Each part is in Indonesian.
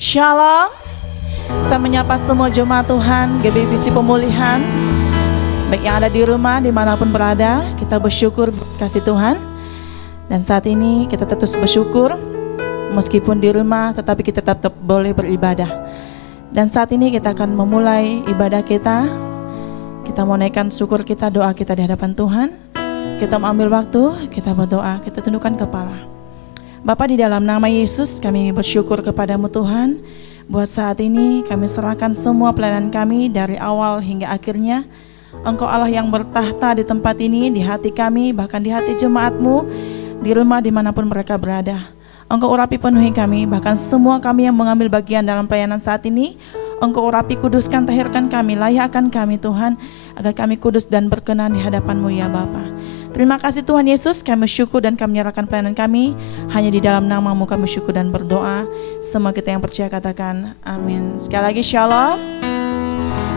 Shalom. Saya menyapa semua jemaat Tuhan GBVC Pemulihan, baik yang ada di rumah dimanapun berada. Kita bersyukur kasih Tuhan. Dan saat ini kita terus bersyukur meskipun di rumah, tetapi kita tetap boleh beribadah. Dan saat ini kita akan memulai ibadah kita. Kita mau naikkan syukur kita, doa kita di hadapan Tuhan. Kita mengambil waktu, kita berdoa, kita tundukkan kepala. Bapa, di dalam nama Yesus kami bersyukur kepadamu Tuhan. Buat saat ini kami serahkan semua pelayanan kami dari awal hingga akhirnya. Engkau Allah yang bertahta di tempat ini, di hati kami, bahkan di hati jemaatmu, di rumah dimanapun mereka berada. Engkau urapi penuhi kami, bahkan semua kami yang mengambil bagian dalam pelayanan saat ini. Engkau urapi, kuduskan, tahirkan kami, layakkan kami Tuhan, agar kami kudus dan berkenan di hadapan-Mu ya Bapa. Terima kasih Tuhan Yesus, kami syukur dan kami menyerahkan pelayanan kami. Hanya di dalam nama-Mu kami syukur dan berdoa. Semua kita yang percaya katakan amin. Sekali lagi shalom.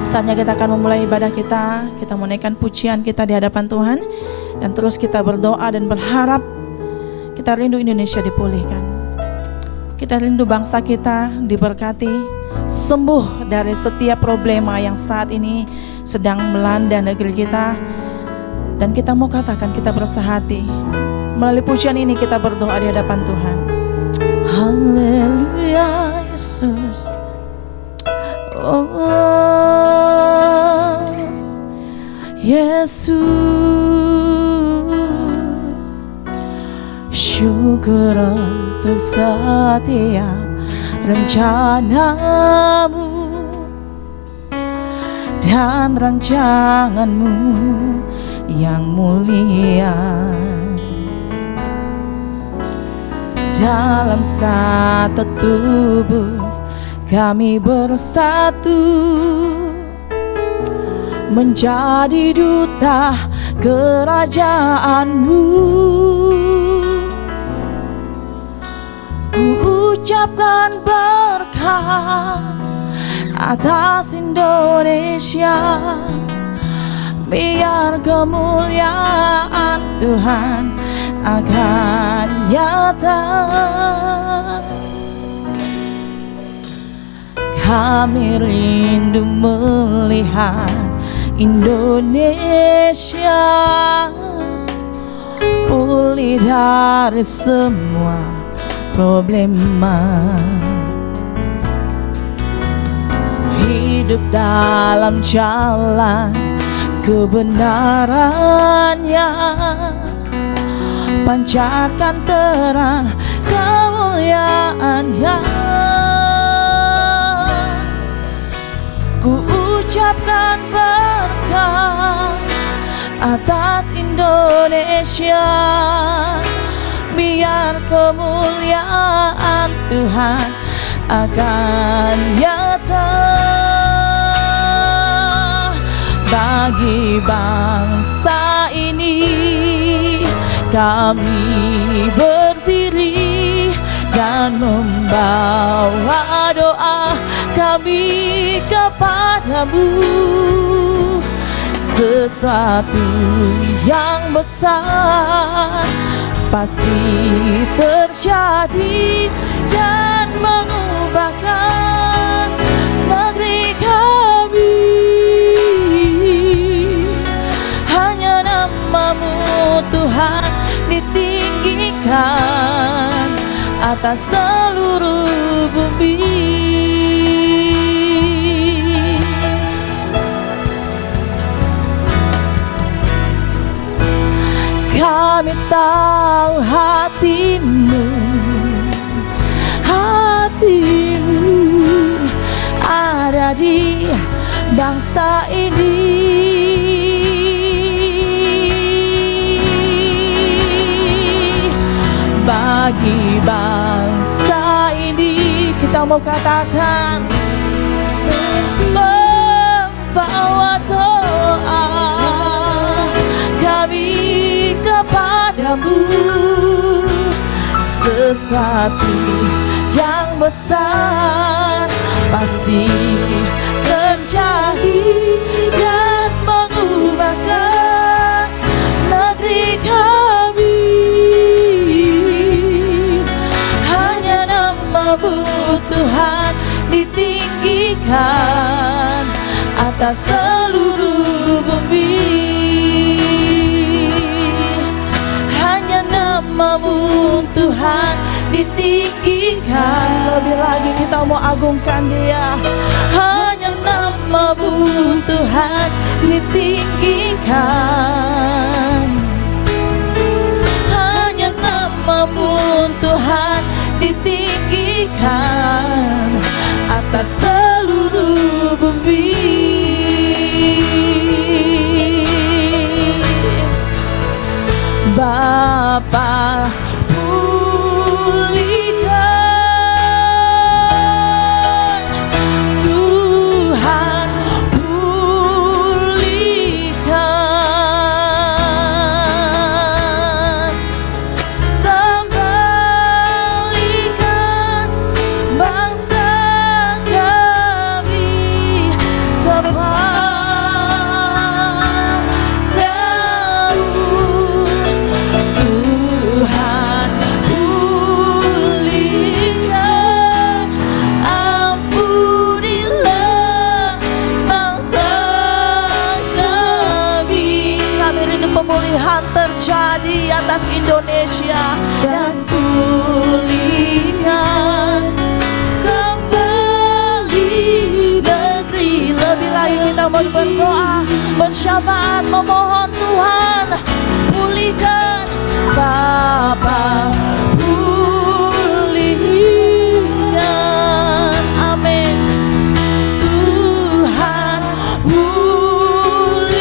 Saatnya kita akan memulai ibadah kita. Kita menaikkan pujian kita di hadapan Tuhan. Dan terus kita berdoa dan berharap kita rindu Indonesia dipulihkan. Kita rindu bangsa kita diberkati, sembuh dari setiap problema yang saat ini sedang melanda negeri kita. Dan kita mau katakan kita bersah hati. Melalui pujian ini kita berdoa di hadapan Tuhan. Haleluya Yesus. Oh Yesus, syukur untuk setiap rencanamu dan rancanganmu yang mulia. Dalam satu tubuh kami bersatu, menjadi duta kerajaan-Mu. Ku ucapkan berkat atas Indonesia, biar kemuliaan Tuhan akan nyata. Kami rindu melihat Indonesia pulih dari semua problema. Hidup dalam jalan kebenarannya, pancarkan terang kemuliaannya. Ku ucapkan berkat atas Indonesia, biar kemuliaan Tuhan akan nyata. Bagi bangsa ini kami berdiri dan membawa doa kami kepadamu. Sesuatu yang besar pasti terjadi dan mengubahkan negeri kami. Hanya nama-Mu Tuhan ditinggikan atas seluruh bumi. Kami tahu hati-Mu ada di bangsa ini. Bagi bangsa ini kita mau katakan, membawa doa kami kepadamu. Sesuatu yang besar pasti terjadi dan mengubahkan negeri kami. Hanya nama-Mu Tuhan atas seluruh bumi. Hanya nama-Mu Tuhan ditinggikan. Lebih lagi kita mau agungkan Dia. Hanya nama-Mu Tuhan ditinggikan. Hanya nama-Mu Tuhan ditinggikan atas seluruh bumi. Bapa, pulihkan. Tuhan, pulihkan. Kembalikan bangsa kami kepadamu. Tuhan, pulihkan. Ampunilah bangsa kami. Kami rindu pemulihan terjadi atas Indonesia. Dan pulihkan kembali negeri. Lebih lagi kita mau berdoa, bersyafaat, memohon Tuhan, pulihkan Bapa, pulihkan. Amin. Tuhan, pulihkan.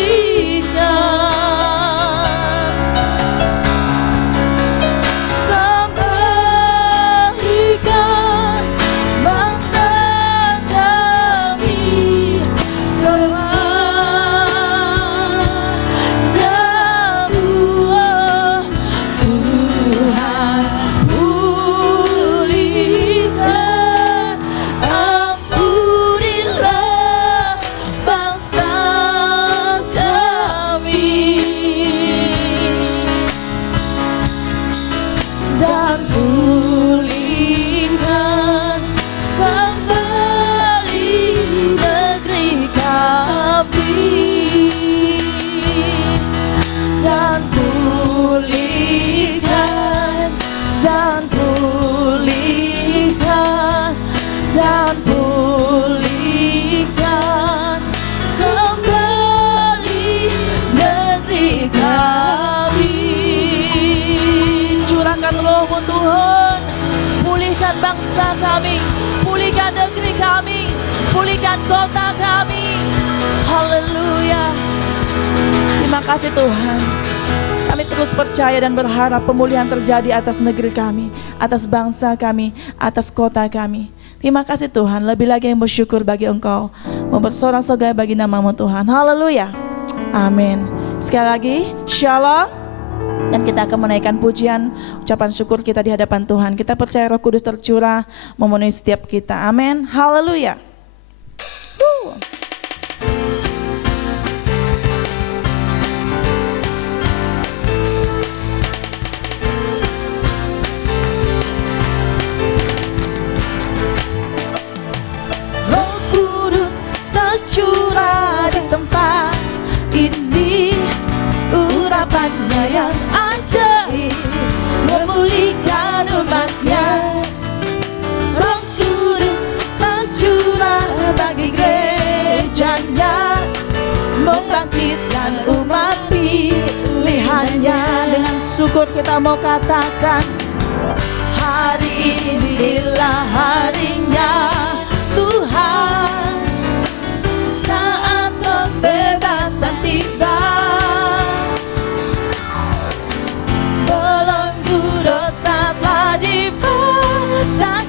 Kembalikan bangsa kami kepadamu. Tuhan, pulihkan. Ampunilah bangsa kami. Dan pulihkan kembali negeri kami. Dan pulihkan, dan pulihkan, dan pulihkan kembali negeri kami. Curahkan Roh-Mu Tuhan, pulihkan bangsa kami, pulihkan negeri kami, pulihkan kota kami. Haleluya. Terima kasih Tuhan. Kami terus percaya dan berharap pemulihan terjadi atas negeri kami, atas bangsa kami, atas kota kami. Terima kasih Tuhan. Lebih lagi yang bersyukur bagi Engkau, mempersorak-sorai bagi nama-Mu Tuhan. Haleluya. Amin. Sekali lagi, Shalom. Dan kita akan menaikkan pujian, ucapan syukur kita di hadapan Tuhan. Kita percaya Roh Kudus tercurah memenuhi setiap kita. Amin. Haleluya. Roh Kudus tercurah di tempat ini. Urapannya yang ajaib memulihkan umatnya. Roh Kudus tercurah bagi gerejanya, membangkitkan umat pilihannya. Dengan syukur kita mau katakan, hari inilah harinya Tuhan, saat pembebasan tiba. Belenggu dosa telah dipecahkan,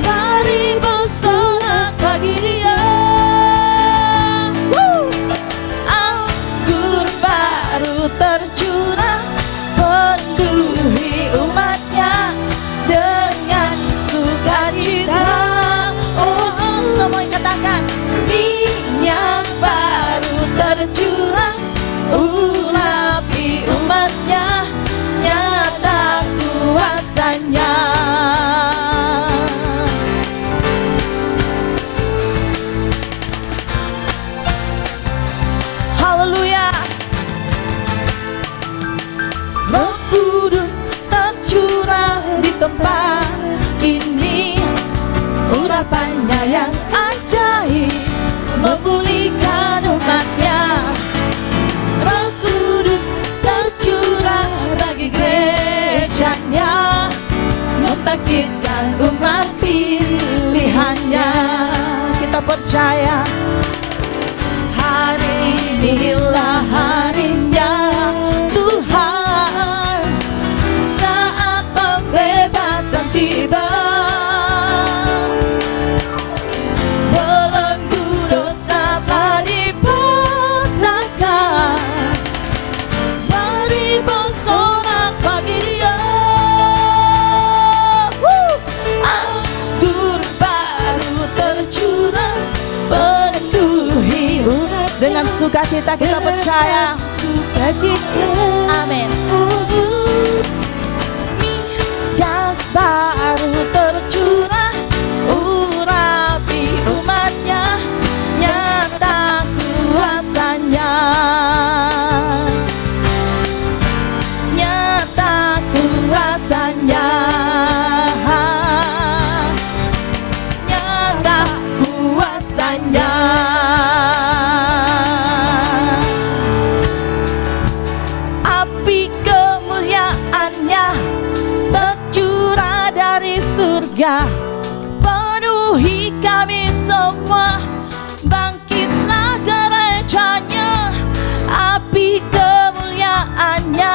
mari bersorak bagi Dia. Anggur baru tercurah penuhi umatnya dengan urapannya yang ajaib memulihkan umatnya. Roh Kudus tercurah bagi gerejanya, membangkitkan umat pilihannya. Kita percaya hari inilah harinya Tuhan, saat pembebasan tiba. Belenggu dosa telah dipatahkan, beri bersorak bagi Dia. Anggur baru tercurah penuhi umat. Dengan sukacita kita percaya, sukacita. Amin. Minyak baru tercurah urapi umatnya, nyata kuasanya, nyata kuasanya, nyata kuasanya. Api kemuliaannya tercurah dari surga, penuhi kami semua, bangkitlah gerejanya. Api kemuliaannya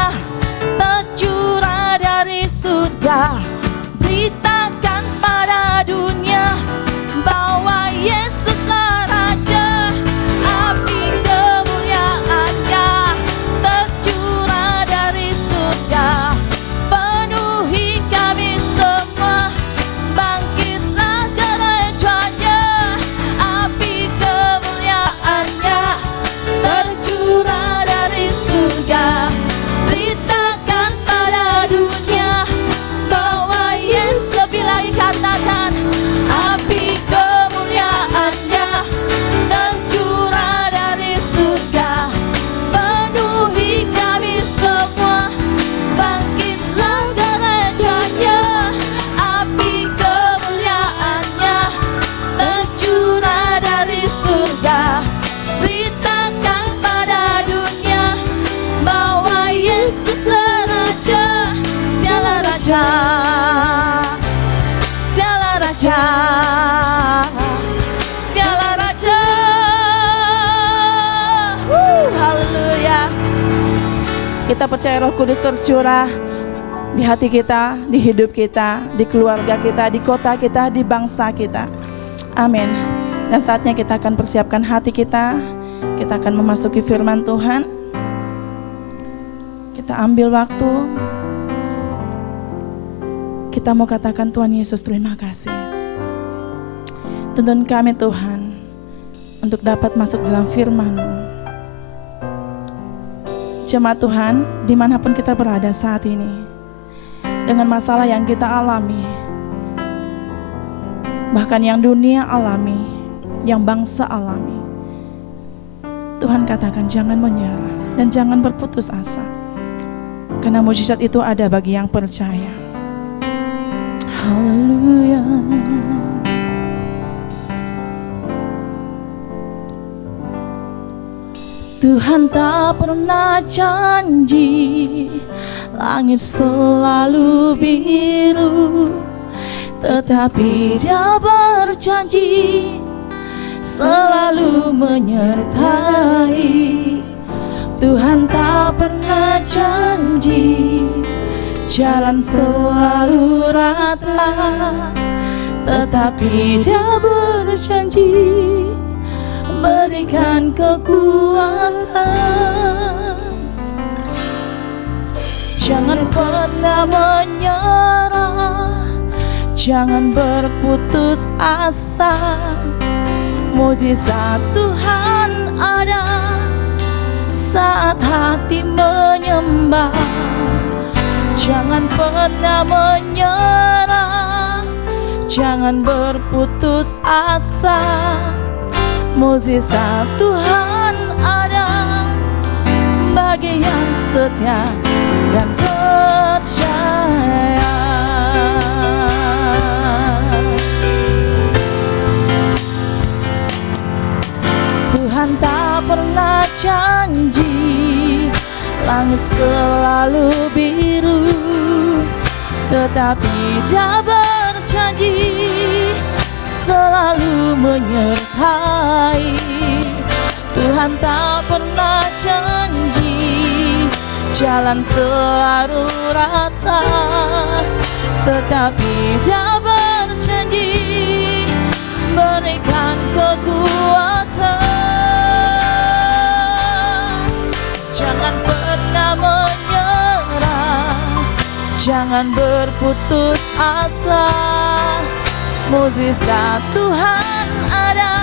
tercurah dari surga, beritakan pada dunia bahwa Yesuslah Raja. Api kemuliaannya tercurah dari surga, penuhi kami semua, bangkitlah gerejanya. Api kemuliaannya tercurah dari surga, beritakan pada dunia bahwa Yesus. Lebih lagi katakan, api kemuliaannya tercurah dari surga, penuhi kami semua, bangkitlah gerejanya. Api kemuliaannya tercurah dari surga, beritakan pada dunia bahwa Yesuslah Raja. Sialah Raja, sialah Raja, sialah Raja. Haleluya. Kita percaya Roh Kudus tercurah di hati kita, di hidup kita, di keluarga kita, di kota kita, di bangsa kita. Amin. Dan saatnya kita akan persiapkan hati kita. Kita akan memasuki firman Tuhan. Kita ambil waktu. Kita mau katakan, Tuhan Yesus terima kasih. Tuntun kami Tuhan untuk dapat masuk dalam firman-Mu. Jemaat Tuhan, dimanapun kita berada saat ini, dengan masalah yang kita alami, bahkan yang dunia alami, yang bangsa alami, Tuhan katakan jangan menyerah dan jangan berputus asa, karena mujizat itu ada bagi yang percaya. Haleluya. Tuhan tak pernah janji langit selalu biru, tetapi Dia berjanji selalu menyertai. Tuhan tak pernah janji jalan selalu rata, tetapi Dia berjanji berikan kekuatan. Jangan pernah menyerah, jangan berputus asa. Mujizat Tuhan ada saat hati menyembah. Jangan pernah menyerah, jangan berputus asa. Mujizat Tuhan ada bagi yang setia dan percaya. berjanji, langit selalu biru, tetapi Dia berjanji selalu menyertai. Tuhan tak pernah janji jalan selalu rata, tetapi Dia berjanji berikan kekuatan. Jangan pernah menyerah, jangan berputus asa. Mukjizat Tuhan ada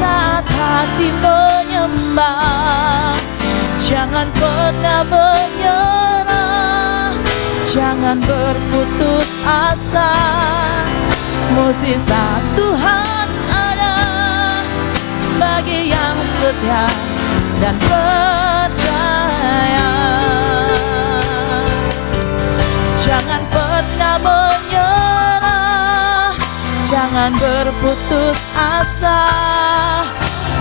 saat hati menyembah. Jangan pernah menyerah, jangan berputus asa. Mukjizat Tuhan ada bagi yang setia dan percaya. Jangan pernah menyerah, jangan berputus asa.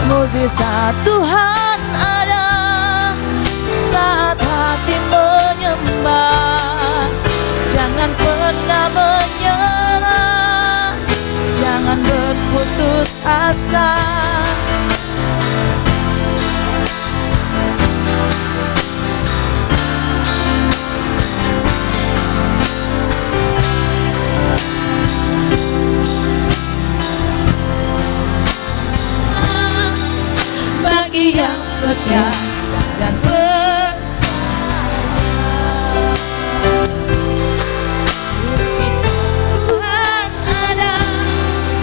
Mukjizat Tuhan ada saat hati menyembah. Jangan pernah menyerah, jangan berputus asa. Bagi yang setia dan percaya, Tuhan ada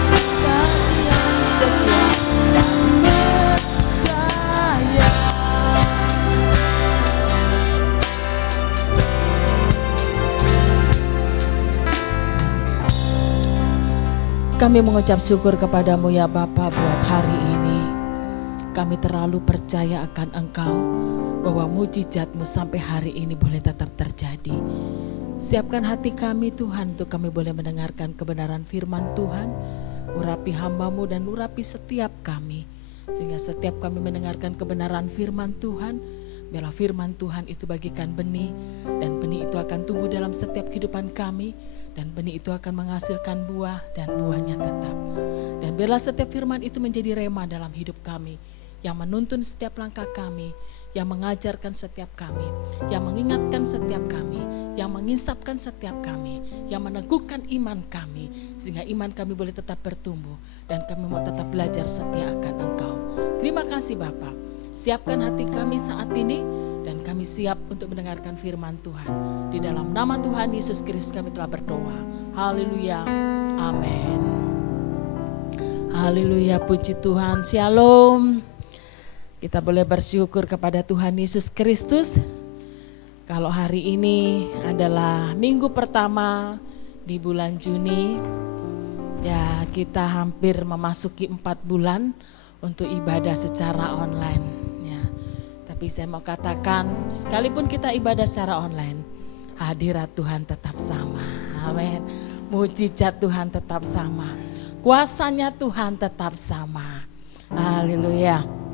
bagi yang setia dan percaya. Kami mengucap syukur kepadamu ya Bapa buat hari ini. Kami terlalu percaya akan Engkau bahwa mukjizat-Mu sampai hari ini boleh tetap terjadi. Siapkan hati kami Tuhan untuk kami boleh mendengarkan kebenaran firman Tuhan. Urapi hamba-Mu dan urapi setiap kami. Sehingga setiap kami mendengarkan kebenaran firman Tuhan, biarlah firman Tuhan itu bagikan benih, dan benih itu akan tumbuh dalam setiap kehidupan kami, dan benih itu akan menghasilkan buah dan buahnya tetap. Dan biarlah setiap firman itu menjadi rema dalam hidup kami, yang menuntun setiap langkah kami, yang mengajarkan setiap kami, yang mengingatkan setiap kami, yang menginsapkan setiap kami, yang meneguhkan iman kami, sehingga iman kami boleh tetap bertumbuh, dan kami mau tetap belajar setia akan Engkau. Terima kasih Bapa. Siapkan hati kami saat ini, dan kami siap untuk mendengarkan firman Tuhan. Di dalam nama Tuhan Yesus Kristus kami telah berdoa. Haleluya. Amin. Haleluya, puji Tuhan. Shalom. Kita boleh bersyukur kepada Tuhan Yesus Kristus. Kalau hari ini adalah minggu pertama di bulan Juni, ya kita hampir memasuki 4 bulan untuk ibadah secara online. Ya, tapi saya mau katakan, sekalipun kita ibadah secara online, hadirat Tuhan tetap sama. Amin. Mukjizat Tuhan tetap sama. Kuasanya Tuhan tetap sama. Haleluya.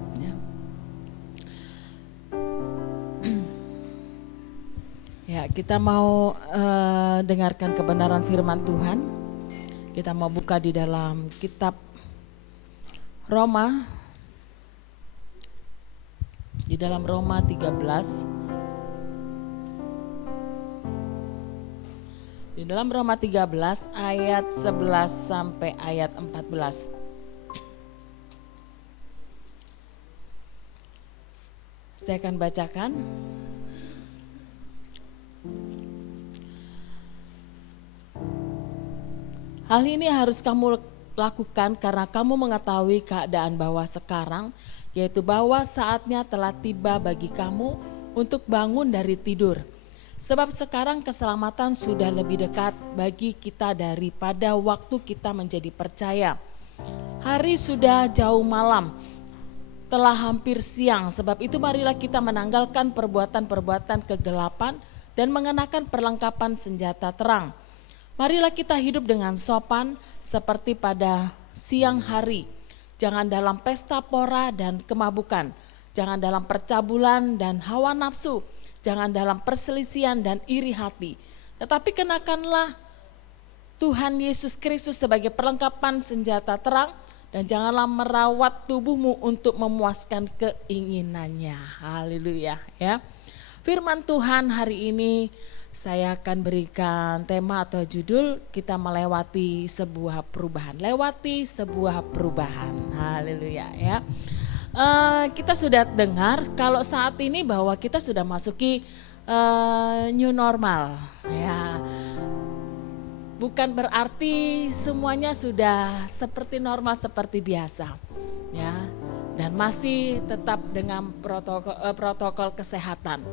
Ya, kita mau dengarkan kebenaran firman Tuhan. Kita mau buka di dalam kitab Roma. Di dalam Roma 13. Di dalam Roma 13 ayat 11 sampai ayat 14. Saya akan bacakan. Hal ini harus kamu lakukan karena kamu mengetahui keadaan bahwa sekarang, yaitu bahwa saatnya telah tiba bagi kamu untuk bangun dari tidur. Sebab sekarang keselamatan sudah lebih dekat bagi kita daripada waktu kita menjadi percaya. Hari sudah jauh malam, telah hampir siang, sebab itu marilah kita menanggalkan perbuatan-perbuatan kegelapan dan mengenakan perlengkapan senjata terang. Marilah kita hidup dengan sopan seperti pada siang hari. Jangan dalam pesta pora dan kemabukan, jangan dalam percabulan dan hawa nafsu, jangan dalam perselisihan dan iri hati. Tetapi kenakanlah Tuhan Yesus Kristus sebagai perlengkapan senjata terang, dan janganlah merawat tubuhmu untuk memuaskan keinginannya. Haleluya ya. Firman Tuhan hari ini saya akan berikan tema atau judul, kita melewati sebuah perubahan. Lewati sebuah perubahan. Haleluya ya. Kita sudah dengar kalau saat ini bahwa kita sudah masuki new normal ya. Bukan berarti semuanya sudah seperti normal, seperti biasa ya. Dan masih tetap dengan protokol kesehatan.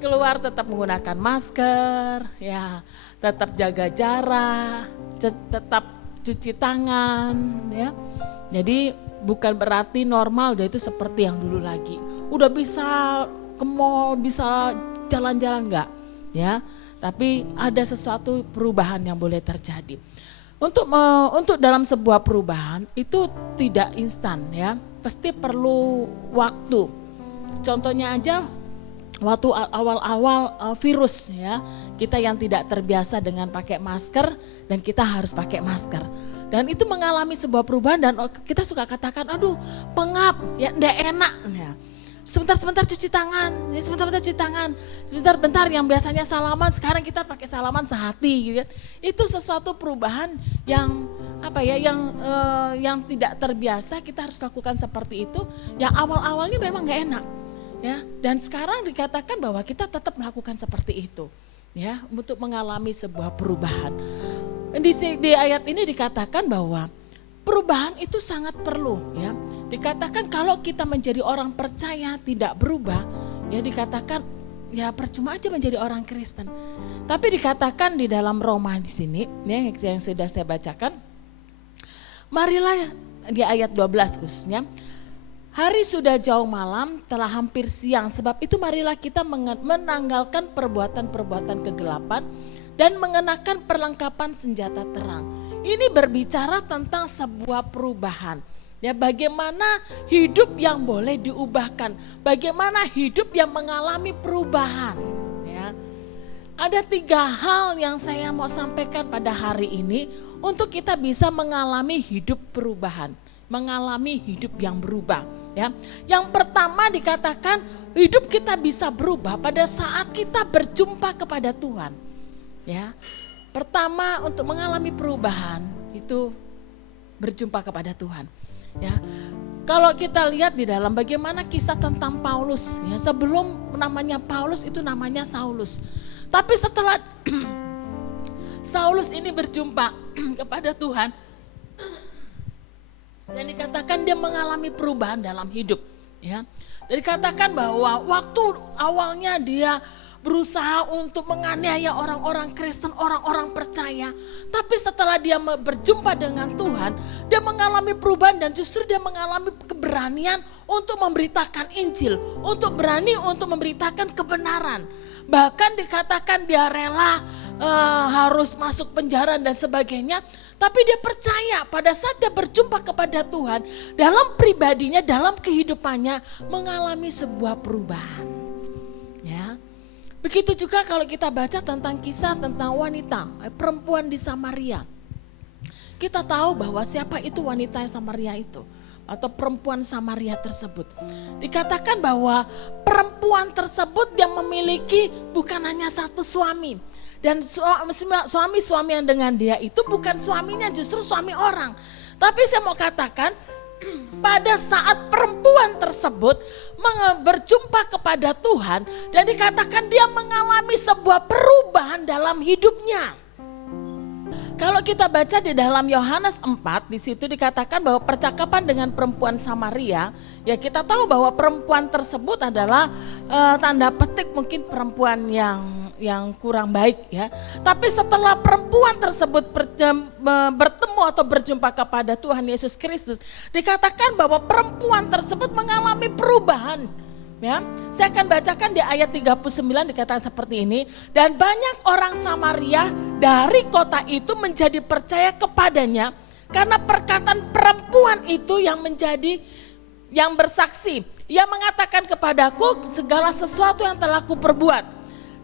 Keluar tetap menggunakan masker, ya, tetap jaga jarak, tetap cuci tangan, ya. Jadi bukan berarti normal udah itu seperti yang dulu lagi. Udah bisa ke mall, bisa jalan-jalan enggak, ya. Tapi ada sesuatu perubahan yang boleh terjadi. Untuk dalam sebuah perubahan itu tidak instan, ya. Pasti perlu waktu. Contohnya aja waktu awal-awal virus ya, kita yang tidak terbiasa dengan pakai masker dan kita harus pakai masker. Dan itu mengalami sebuah perubahan dan kita suka katakan, aduh pengap, ya enggak enak. Ya. Sebentar-sebentar cuci tangan, ya sebentar-bentar cuci tangan, sebentar-bentar yang biasanya salaman sekarang kita pakai salaman sehati gitu ya. Itu sesuatu perubahan yang yang tidak terbiasa, kita harus lakukan seperti itu. Yang awal-awalnya memang enggak enak. Ya, dan sekarang dikatakan bahwa kita tetap melakukan seperti itu, ya, untuk mengalami sebuah perubahan. Di ayat ini dikatakan bahwa perubahan itu sangat perlu, ya. Dikatakan kalau kita menjadi orang percaya tidak berubah, ya dikatakan ya percuma aja menjadi orang Kristen. Tapi dikatakan di dalam Roma di sini, ya, yang sudah saya bacakan, marilah di ayat 12 khususnya. Hari sudah jauh malam, telah hampir siang, sebab itu marilah kita menanggalkan perbuatan-perbuatan kegelapan dan mengenakan perlengkapan senjata terang. Ini berbicara tentang sebuah perubahan. Ya, bagaimana hidup yang boleh diubahkan, bagaimana hidup yang mengalami perubahan. Ya. Ada 3 hal yang saya mau sampaikan pada hari ini untuk kita bisa mengalami hidup perubahan, mengalami hidup yang berubah. Ya, yang pertama dikatakan hidup kita bisa berubah pada saat kita berjumpa kepada Tuhan. Ya, pertama untuk mengalami perubahan itu berjumpa kepada Tuhan. Ya, kalau kita lihat di dalam bagaimana kisah tentang Paulus, ya sebelum namanya Paulus itu namanya Saulus. Tapi setelah Saulus ini berjumpa kepada Tuhan, dan dikatakan dia mengalami perubahan dalam hidup, ya. Dan dikatakan bahwa waktu awalnya dia berusaha untuk menganiaya orang-orang Kristen, orang-orang percaya. Tapi setelah dia berjumpa dengan Tuhan, dia mengalami perubahan dan justru dia mengalami keberanian untuk memberitakan Injil, untuk berani untuk memberitakan kebenaran. Bahkan dikatakan dia rela harus masuk penjara dan sebagainya. Tapi dia percaya pada saat dia berjumpa kepada Tuhan, dalam pribadinya, dalam kehidupannya mengalami sebuah perubahan. Ya. Begitu juga kalau kita baca tentang kisah tentang wanita, perempuan di Samaria. Kita tahu bahwa siapa itu wanita Samaria itu, atau perempuan Samaria tersebut. Dikatakan bahwa perempuan tersebut yang memiliki bukan hanya satu suami. Dan suami-suami yang dengan dia itu bukan suaminya, justru suami orang. Tapi saya mau katakan pada saat perempuan tersebut berjumpa kepada Tuhan dan dikatakan dia mengalami sebuah perubahan dalam hidupnya. Kalau kita baca di dalam Yohanes 4, di situ dikatakan bahwa percakapan dengan perempuan Samaria, ya kita tahu bahwa perempuan tersebut adalah tanda petik mungkin perempuan yang kurang baik ya. Tapi setelah perempuan tersebut bertemu atau berjumpa kepada Tuhan Yesus Kristus, dikatakan bahwa perempuan tersebut mengalami perubahan. Ya, saya akan bacakan di ayat 39 dikatakan seperti ini. Dan banyak orang Samaria dari kota itu menjadi percaya kepadanya karena perkataan perempuan itu yang bersaksi. Ia mengatakan kepadaku segala sesuatu yang telah kuperbuat.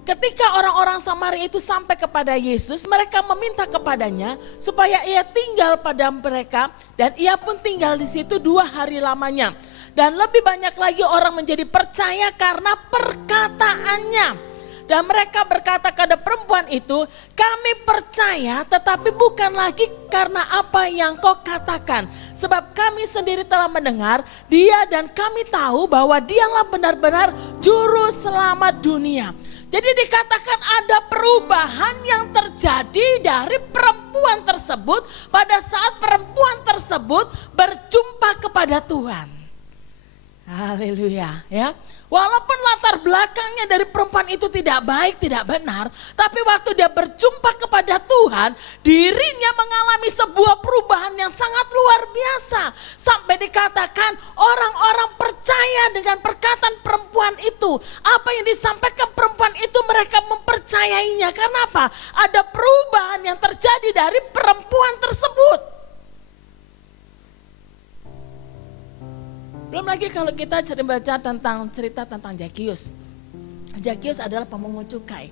Ketika orang-orang Samaria itu sampai kepada Yesus, mereka meminta kepadanya supaya ia tinggal pada mereka, dan ia pun tinggal di situ 2 hari lamanya. Dan lebih banyak lagi orang menjadi percaya karena perkataannya. Dan mereka berkata kepada perempuan itu, kami percaya tetapi bukan lagi karena apa yang kau katakan. Sebab kami sendiri telah mendengar dia dan kami tahu bahwa dialah benar-benar juru selamat dunia. Jadi dikatakan ada perubahan yang terjadi dari perempuan tersebut pada saat perempuan tersebut berjumpa kepada Tuhan. Haleluya, ya. Walaupun latar belakangnya dari perempuan itu tidak baik, tidak benar, tapi waktu dia berjumpa kepada Tuhan, dirinya mengalami sebuah perubahan yang sangat luar biasa. Sampai dikatakan orang-orang percaya dengan perkataan perempuan itu. Apa yang disampaikan perempuan itu mereka mempercayainya. Karena apa? Ada perubahan yang terjadi dari perempuan tersebut. Belum lagi kalau kita baca cerita tentang Zakius. Zakius adalah pemungut cukai.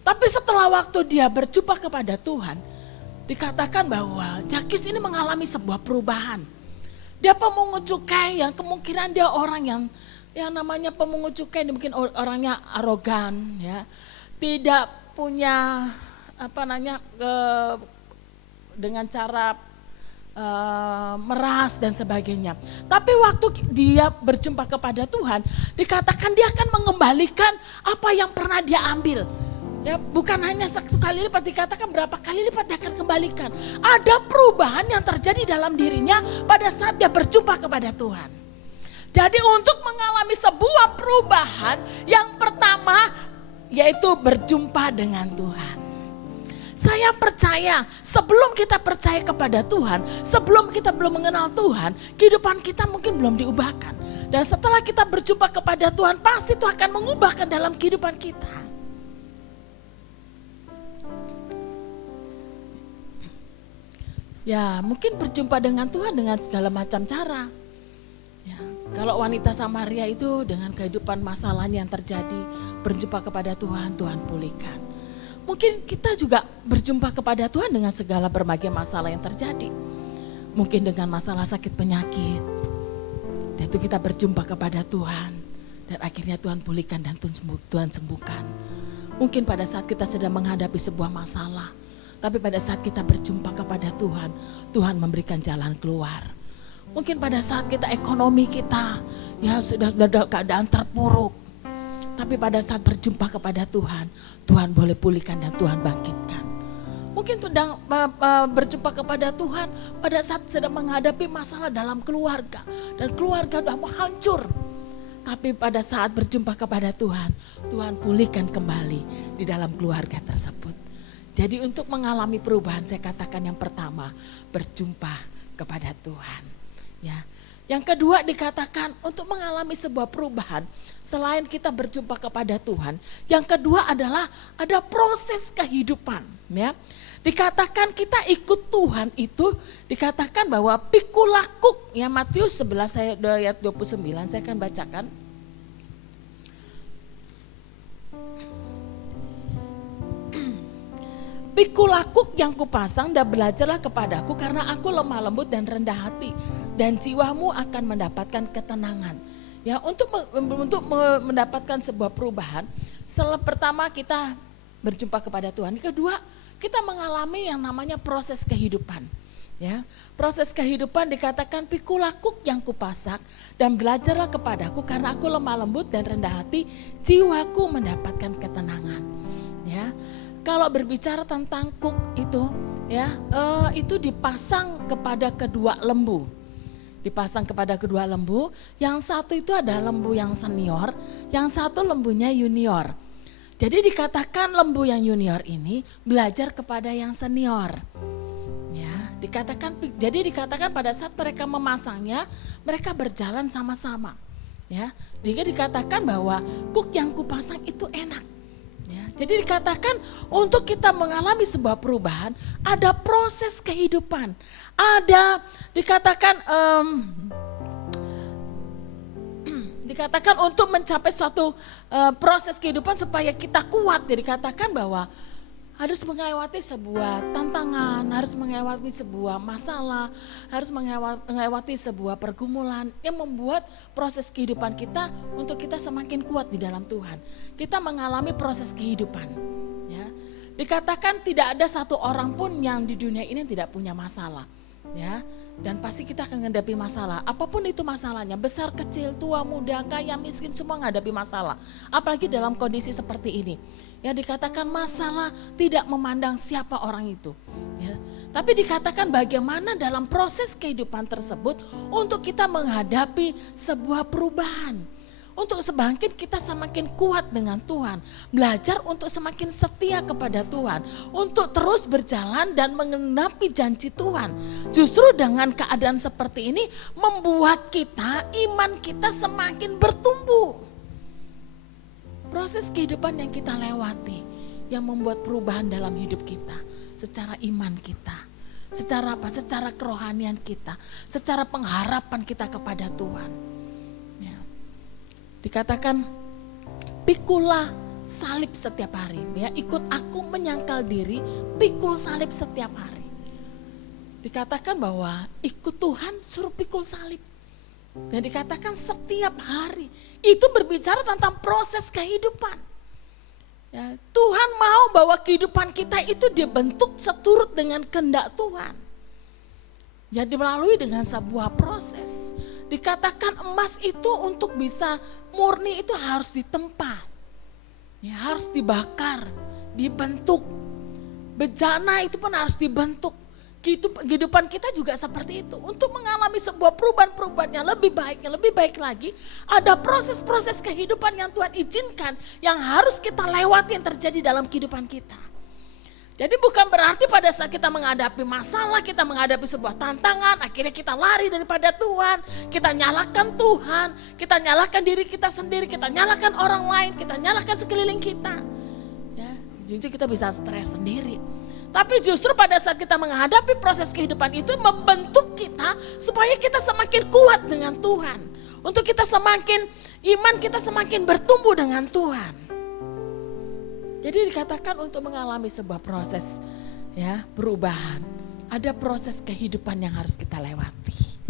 Tapi setelah waktu dia berjumpa kepada Tuhan, dikatakan bahwa Zakius ini mengalami sebuah perubahan. Dia pemungut cukai yang kemungkinan dia orang yang namanya pemungut cukai, mungkin orangnya arogan, ya, tidak punya dengan cara meras dan sebagainya. Tapi waktu dia berjumpa kepada Tuhan, dikatakan dia akan mengembalikan apa yang pernah dia ambil. Ya, bukan hanya 1 kali lipat, dikatakan berapa kali lipat dia akan kembalikan. Ada perubahan yang terjadi dalam dirinya pada saat dia berjumpa kepada Tuhan. Jadi untuk mengalami sebuah perubahan, yang pertama yaitu berjumpa dengan Tuhan. Saya percaya sebelum kita percaya kepada Tuhan, sebelum kita belum mengenal Tuhan, kehidupan kita mungkin belum diubahkan. Dan setelah kita berjumpa kepada Tuhan, pasti Tuhan akan mengubahkan dalam kehidupan kita. Ya, mungkin berjumpa dengan Tuhan dengan segala macam cara. Ya, kalau wanita Samaria itu dengan kehidupan masalahnya yang terjadi, berjumpa kepada Tuhan, Tuhan pulihkan. Mungkin kita juga berjumpa kepada Tuhan dengan segala berbagai masalah yang terjadi. Mungkin dengan masalah sakit penyakit. Dan itu kita berjumpa kepada Tuhan. Dan akhirnya Tuhan pulihkan dan Tuhan sembuhkan. Mungkin pada saat kita sedang menghadapi sebuah masalah. Tapi pada saat kita berjumpa kepada Tuhan, Tuhan memberikan jalan keluar. Mungkin pada saat kita ekonomi kita ya sudah dalam keadaan terpuruk. Tapi pada saat berjumpa kepada Tuhan, Tuhan boleh pulihkan dan Tuhan bangkitkan. Mungkin sedang berjumpa kepada Tuhan pada saat sedang menghadapi masalah dalam keluarga. Dan keluarga sudah mau hancur. Tapi pada saat berjumpa kepada Tuhan, Tuhan pulihkan kembali di dalam keluarga tersebut. Jadi untuk mengalami perubahan, saya katakan yang pertama, berjumpa kepada Tuhan. Ya. Yang kedua dikatakan untuk mengalami sebuah perubahan, selain kita berjumpa kepada Tuhan, yang kedua adalah ada proses kehidupan. Ya. Dikatakan kita ikut Tuhan itu, dikatakan bahwa pikulakuk, ya Matius 11 ayat 29 saya akan bacakan. Pikulakuk yang kupasang dan belajarlah kepadaku karena aku lemah lembut dan rendah hati. Dan jiwamu akan mendapatkan ketenangan. Ya, untuk mendapatkan sebuah perubahan, pertama kita berjumpa kepada Tuhan. Kedua, kita mengalami yang namanya proses kehidupan. Ya, proses kehidupan dikatakan pikulakuk yang kupasak dan belajarlah kepadaku karena aku lemah lembut dan rendah hati, jiwaku mendapatkan ketenangan. Ya, kalau berbicara tentang kuk itu, ya itu dipasang kepada kedua lembu. Dipasang kepada kedua lembu, yang satu itu ada lembu yang senior, yang satu lembunya junior. Jadi dikatakan lembu yang junior ini belajar kepada yang senior. Ya, jadi dikatakan pada saat mereka memasangnya, mereka berjalan sama-sama. Ya, jadi dikatakan bahwa kuk yang kupasang itu enak. Ya, jadi dikatakan untuk kita mengalami sebuah perubahan ada proses kehidupan, ada dikatakan dikatakan untuk mencapai suatu proses kehidupan supaya kita kuat, ya dikatakan bahwa harus melewati sebuah tantangan, harus melewati sebuah masalah, harus melewati sebuah pergumulan yang membuat proses kehidupan kita untuk kita semakin kuat di dalam Tuhan. Kita mengalami proses kehidupan. Ya. Dikatakan tidak ada satu orang pun yang di dunia ini yang tidak punya masalah. Ya. Dan pasti kita akan menghadapi masalah, apapun itu masalahnya, besar, kecil, tua, muda, kaya, miskin, semua menghadapi masalah. Apalagi dalam kondisi seperti ini. Ya dikatakan masalah tidak memandang siapa orang itu. Ya. Tapi dikatakan bagaimana dalam proses kehidupan tersebut untuk kita menghadapi sebuah perubahan. Untuk semakin kita semakin kuat dengan Tuhan. Belajar untuk semakin setia kepada Tuhan. Untuk terus berjalan dan mengenapi janji Tuhan. Justru dengan keadaan seperti ini membuat kita, iman kita semakin bertumbuh. Proses kehidupan yang kita lewati yang membuat perubahan dalam hidup kita, secara iman kita, secara apa? Secara kerohanian kita, secara pengharapan kita kepada Tuhan. Ya. Dikatakan pikulah salib setiap hari, ya ikut aku menyangkal diri, pikul salib setiap hari. Dikatakan bahwa ikut Tuhan suruh pikul salib. Dan dikatakan setiap hari itu berbicara tentang proses kehidupan. Ya, Tuhan mau bahwa kehidupan kita itu dibentuk seturut dengan kehendak Tuhan. Jadi melalui dengan sebuah proses. Dikatakan emas itu untuk bisa murni itu harus ditempa. Ya, harus dibakar, dibentuk. Bejana itu pun harus dibentuk. Kehidupan kita juga seperti itu. Untuk mengalami sebuah perubahan-perubahan yang lebih baik lagi, ada proses-proses kehidupan yang Tuhan izinkan yang harus kita lewati yang terjadi dalam kehidupan kita. Jadi bukan berarti pada saat kita menghadapi masalah, kita menghadapi sebuah tantangan, akhirnya kita lari daripada Tuhan, kita nyalakan Tuhan, kita nyalakan diri kita sendiri, kita nyalakan orang lain, kita nyalakan sekeliling kita. Ya, jujur kita bisa stres sendiri. Tapi justru pada saat kita menghadapi proses kehidupan itu membentuk kita supaya kita semakin kuat dengan Tuhan. Untuk kita semakin, iman kita semakin bertumbuh dengan Tuhan. Jadi dikatakan untuk mengalami sebuah proses ya perubahan. Ada proses kehidupan yang harus kita lewati.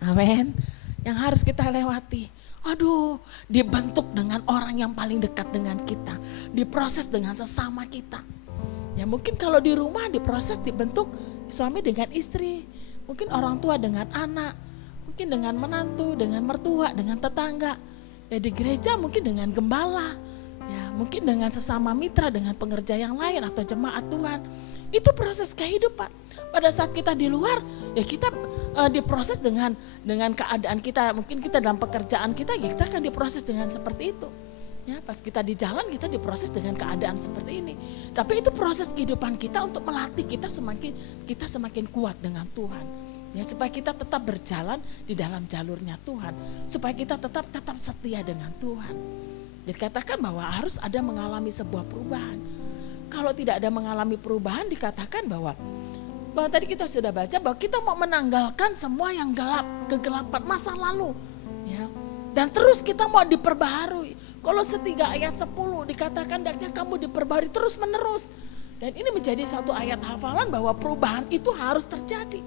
Amin. Yang harus kita lewati. Aduh, dibentuk dengan orang yang paling dekat dengan kita. Diproses dengan sesama kita. Ya mungkin kalau di rumah diproses dibentuk suami dengan istri, mungkin orang tua dengan anak, mungkin dengan menantu, dengan mertua, dengan tetangga. Ya di gereja mungkin dengan gembala, ya mungkin dengan sesama mitra, dengan pengerja yang lain atau jemaat Tuhan. Itu proses kehidupan. Pada saat kita di luar, ya kita diproses dengan keadaan kita. Mungkin kita dalam pekerjaan kita, ya kita akan diproses dengan seperti itu. Ya, pas kita di jalan kita diproses dengan keadaan seperti ini. Tapi itu proses kehidupan kita untuk melatih kita semakin kuat dengan Tuhan. Ya, supaya kita tetap berjalan di dalam jalurnya Tuhan. Supaya kita tetap setia dengan Tuhan. Jadi katakan bahwa harus ada mengalami sebuah perubahan. Kalau tidak ada mengalami perubahan dikatakan bahwa tadi kita sudah baca bahwa kita mau menanggalkan semua yang gelap, kegelapan masa lalu. Ya. Dan terus kita mau diperbaharui. Kolose 3 ayat 10 dikatakan hendaknya kamu diperbaharui terus menerus. Dan ini menjadi suatu ayat hafalan bahwa perubahan itu harus terjadi.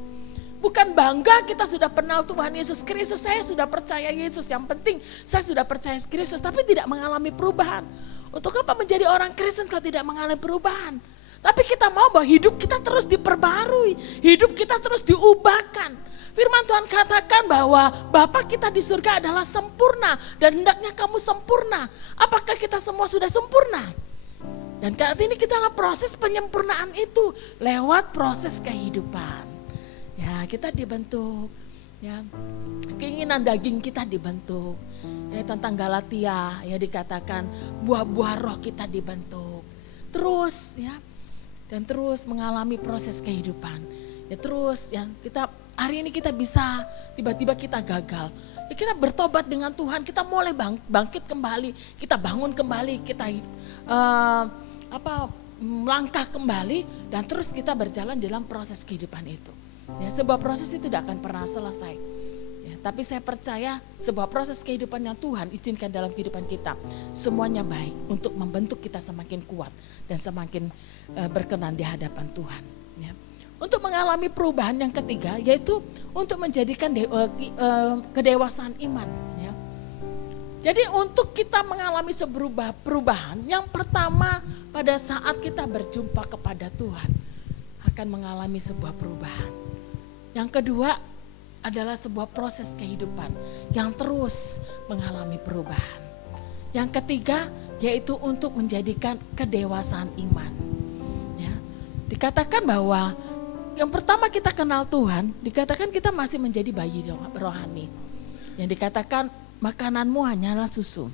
Bukan bangga kita sudah kenal Tuhan Yesus Kristus, saya sudah percaya Yesus, yang penting saya sudah percaya Kristus, tapi tidak mengalami perubahan. Untuk apa menjadi orang Kristen kalau tidak mengalami perubahan? Tapi kita mau bahwa hidup kita terus diperbarui, hidup kita terus diubahkan. Firman Tuhan katakan bahwa Bapa kita di surga adalah sempurna dan hendaknya kamu sempurna. Apakah kita semua sudah sempurna? Dan saat ini kita dalam proses penyempurnaan itu lewat proses kehidupan. Ya, kita dibentuk. Ya, keinginan daging kita dibentuk. Ya, tentang Galatia ya dikatakan buah-buah roh kita dibentuk. Terus ya, dan terus mengalami proses kehidupan. Ya terus ya kita hari ini kita bisa tiba-tiba kita gagal. Ya, kita bertobat dengan Tuhan, kita mulai bangkit kembali, kita bangun kembali, kita melangkah kembali dan terus kita berjalan dalam proses kehidupan itu. Ya, sebuah proses itu tidak akan pernah selesai. Ya, tapi saya percaya sebuah proses kehidupan yang Tuhan izinkan dalam kehidupan kita, semuanya baik untuk membentuk kita semakin kuat dan semakin berkenan di hadapan Tuhan. Ya. Untuk mengalami perubahan yang ketiga, yaitu untuk menjadikan kedewasaan iman. Ya. Jadi untuk kita mengalami sebuah perubahan, yang pertama pada saat kita berjumpa kepada Tuhan akan mengalami sebuah perubahan. Yang kedua adalah sebuah proses kehidupan yang terus mengalami perubahan. Yang ketiga yaitu untuk menjadikan kedewasaan iman. Ya. Dikatakan bahwa yang pertama kita kenal Tuhan, dikatakan kita masih menjadi bayi rohani. Yang dikatakan makananmu hanyalah susu.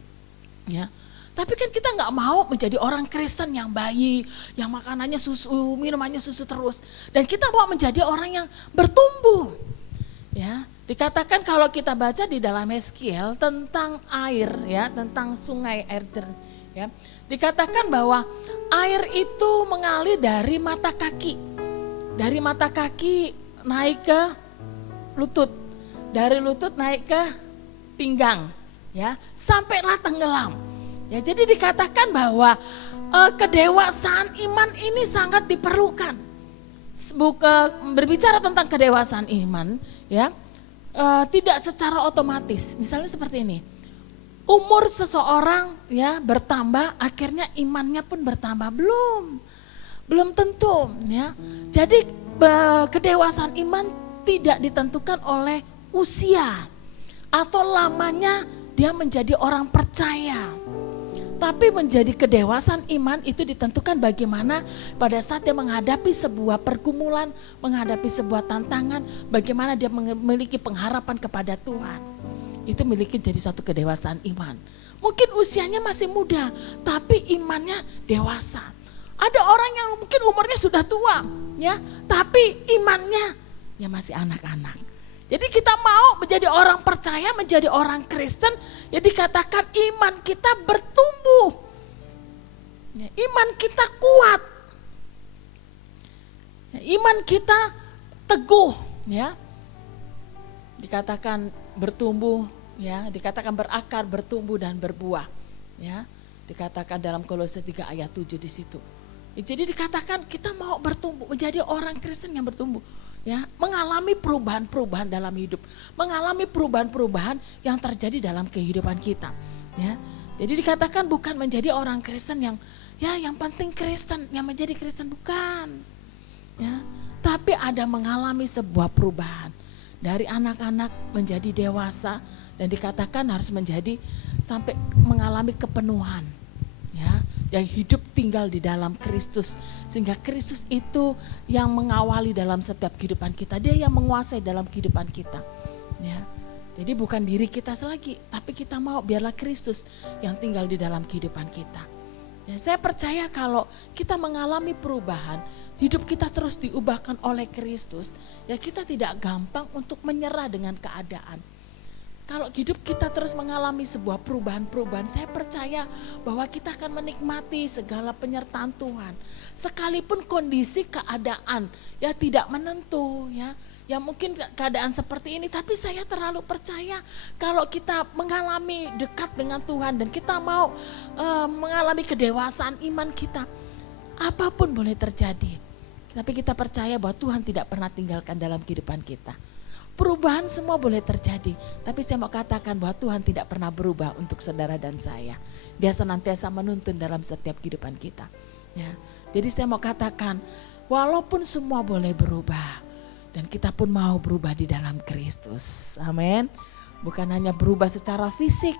Ya. Tapi kan kita nggak mau menjadi orang Kristen yang bayi, yang makanannya susu, minumannya susu terus. Dan kita mau menjadi orang yang bertumbuh. Ya, dikatakan kalau kita baca di dalam Yeskiel tentang air, ya, tentang sungai air jernih. Ya, dikatakan bahwa air itu mengalir dari mata kaki. Dari mata kaki naik ke lutut. Dari lutut naik ke pinggang. Ya, sampailah tenggelam. Ya, jadi dikatakan bahwa kedewasaan iman ini sangat diperlukan. Berbicara tentang kedewasaan iman, ya, tidak secara otomatis. Misalnya seperti ini, umur seseorang ya bertambah, akhirnya imannya pun bertambah, belum tentu. Ya, jadi kedewasaan iman tidak ditentukan oleh usia atau lamanya dia menjadi orang percaya. Tapi menjadi kedewasaan iman itu ditentukan bagaimana pada saat dia menghadapi sebuah pergumulan, menghadapi sebuah tantangan, bagaimana dia memiliki pengharapan kepada Tuhan. Itu memiliki jadi satu kedewasaan iman. Mungkin usianya masih muda, tapi imannya dewasa. Ada orang yang mungkin umurnya sudah tua, ya, tapi imannya ya masih anak-anak. Jadi kita mau menjadi orang percaya, menjadi orang Kristen, ya dikatakan iman kita bertumbuh. Ya, iman kita kuat. Ya, iman kita teguh, ya. Dikatakan bertumbuh, ya, dikatakan berakar, bertumbuh dan berbuah, ya. Dikatakan dalam Kolose 3 ayat 7 di situ. Ya, jadi dikatakan kita mau bertumbuh, menjadi orang Kristen yang bertumbuh. Ya, mengalami perubahan-perubahan dalam hidup, mengalami perubahan-perubahan yang terjadi dalam kehidupan kita. Ya, jadi dikatakan bukan menjadi orang Kristen yang yang penting Kristen, yang menjadi Kristen bukan. Ya, tapi ada mengalami sebuah perubahan dari anak-anak menjadi dewasa dan dikatakan harus menjadi sampai mengalami kepenuhan. Ya, yang hidup tinggal di dalam Kristus, sehingga Kristus itu yang mengawali dalam setiap kehidupan kita, dia yang menguasai dalam kehidupan kita. Ya, jadi bukan diri kita lagi, tapi kita mau biarlah Kristus yang tinggal di dalam kehidupan kita. Ya, saya percaya kalau kita mengalami perubahan, hidup kita terus diubahkan oleh Kristus, ya kita tidak gampang untuk menyerah dengan keadaan. Kalau hidup kita terus mengalami sebuah perubahan-perubahan, saya percaya bahwa kita akan menikmati segala penyertaan Tuhan. Sekalipun kondisi keadaan ya tidak menentu, ya mungkin keadaan seperti ini, tapi saya terlalu percaya kalau kita mengalami dekat dengan Tuhan dan kita mau mengalami kedewasaan iman kita, apapun boleh terjadi. Tapi kita percaya bahwa Tuhan tidak pernah tinggalkan dalam kehidupan kita. Perubahan semua boleh terjadi, tapi saya mau katakan bahwa Tuhan tidak pernah berubah untuk saudara dan saya. Dia senantiasa menuntun dalam setiap kehidupan kita. Ya, jadi saya mau katakan, walaupun semua boleh berubah, dan kita pun mau berubah di dalam Kristus. Amin. Bukan hanya berubah secara fisik,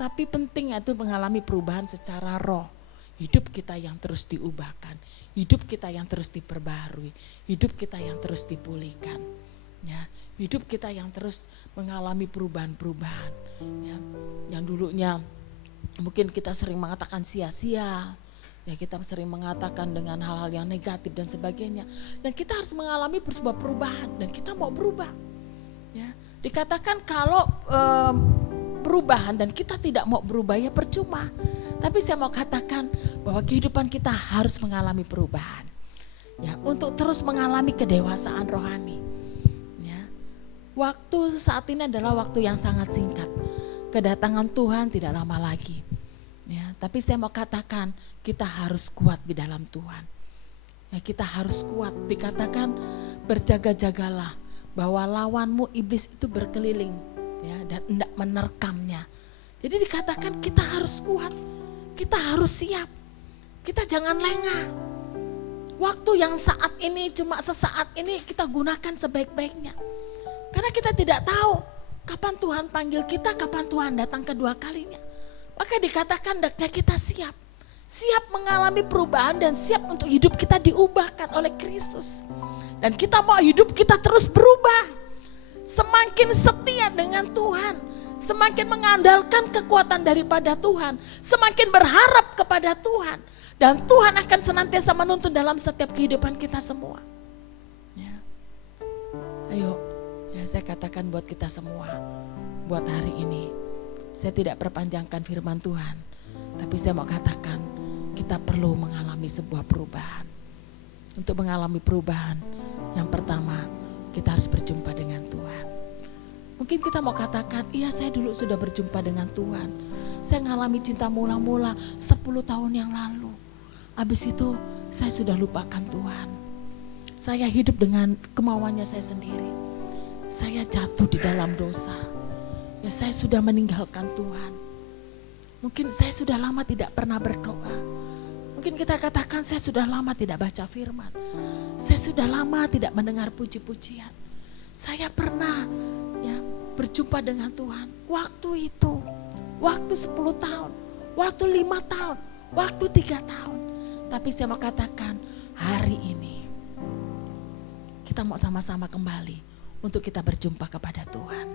tapi penting itu mengalami perubahan secara roh. Hidup kita yang terus diubahkan, hidup kita yang terus diperbarui, hidup kita yang terus dipulihkan. Ya, hidup kita yang terus mengalami perubahan-perubahan. Ya, yang dulunya mungkin kita sering mengatakan sia-sia, ya kita sering mengatakan dengan hal-hal yang negatif dan sebagainya. Dan kita harus mengalami sebuah perubahan dan kita mau berubah. Ya, dikatakan kalau perubahan dan kita tidak mau berubah ya percuma. Tapi saya mau katakan bahwa kehidupan kita harus mengalami perubahan. Ya, untuk terus mengalami kedewasaan rohani. Waktu saat ini adalah waktu yang sangat singkat. Kedatangan Tuhan tidak lama lagi. Ya, tapi saya mau katakan kita harus kuat di dalam Tuhan. Ya, kita harus kuat. Dikatakan berjaga-jagalah bahwa lawanmu iblis itu berkeliling, ya, dan hendak menerkamnya. Jadi dikatakan kita harus kuat. Kita harus siap. Kita jangan lengah. Waktu yang saat ini cuma sesaat ini kita gunakan sebaik-baiknya. Karena kita tidak tahu kapan Tuhan panggil kita, kapan Tuhan datang kedua kalinya. Maka dikatakan hendaknya kita siap. Siap mengalami perubahan dan siap untuk hidup kita diubahkan oleh Kristus. Dan kita mau hidup kita terus berubah. Semakin setia dengan Tuhan, semakin mengandalkan kekuatan daripada Tuhan, semakin berharap kepada Tuhan. Dan Tuhan akan senantiasa menuntun dalam setiap kehidupan kita semua. Ya. Ayo. Ya, saya katakan buat kita semua, buat hari ini, saya tidak perpanjangkan firman Tuhan, tapi saya mau katakan kita perlu mengalami sebuah perubahan. Untuk mengalami perubahan, yang pertama kita harus berjumpa dengan Tuhan. Mungkin kita mau katakan, iya saya dulu sudah berjumpa dengan Tuhan. Saya mengalami cinta mula-mula 10 tahun yang lalu. Habis itu saya sudah lupakan Tuhan. Saya hidup dengan kemauannya saya sendiri. Saya jatuh di dalam dosa. Ya, saya sudah meninggalkan Tuhan. Mungkin saya sudah lama tidak pernah berdoa. Mungkin kita katakan saya sudah lama tidak baca firman. Saya sudah lama tidak mendengar puji-pujian. Saya pernah ya berjumpa dengan Tuhan. Waktu itu, waktu 10 tahun, waktu 5 tahun, waktu 3 tahun. Tapi saya mau katakan hari ini kita mau sama-sama kembali untuk kita berjumpa kepada Tuhan.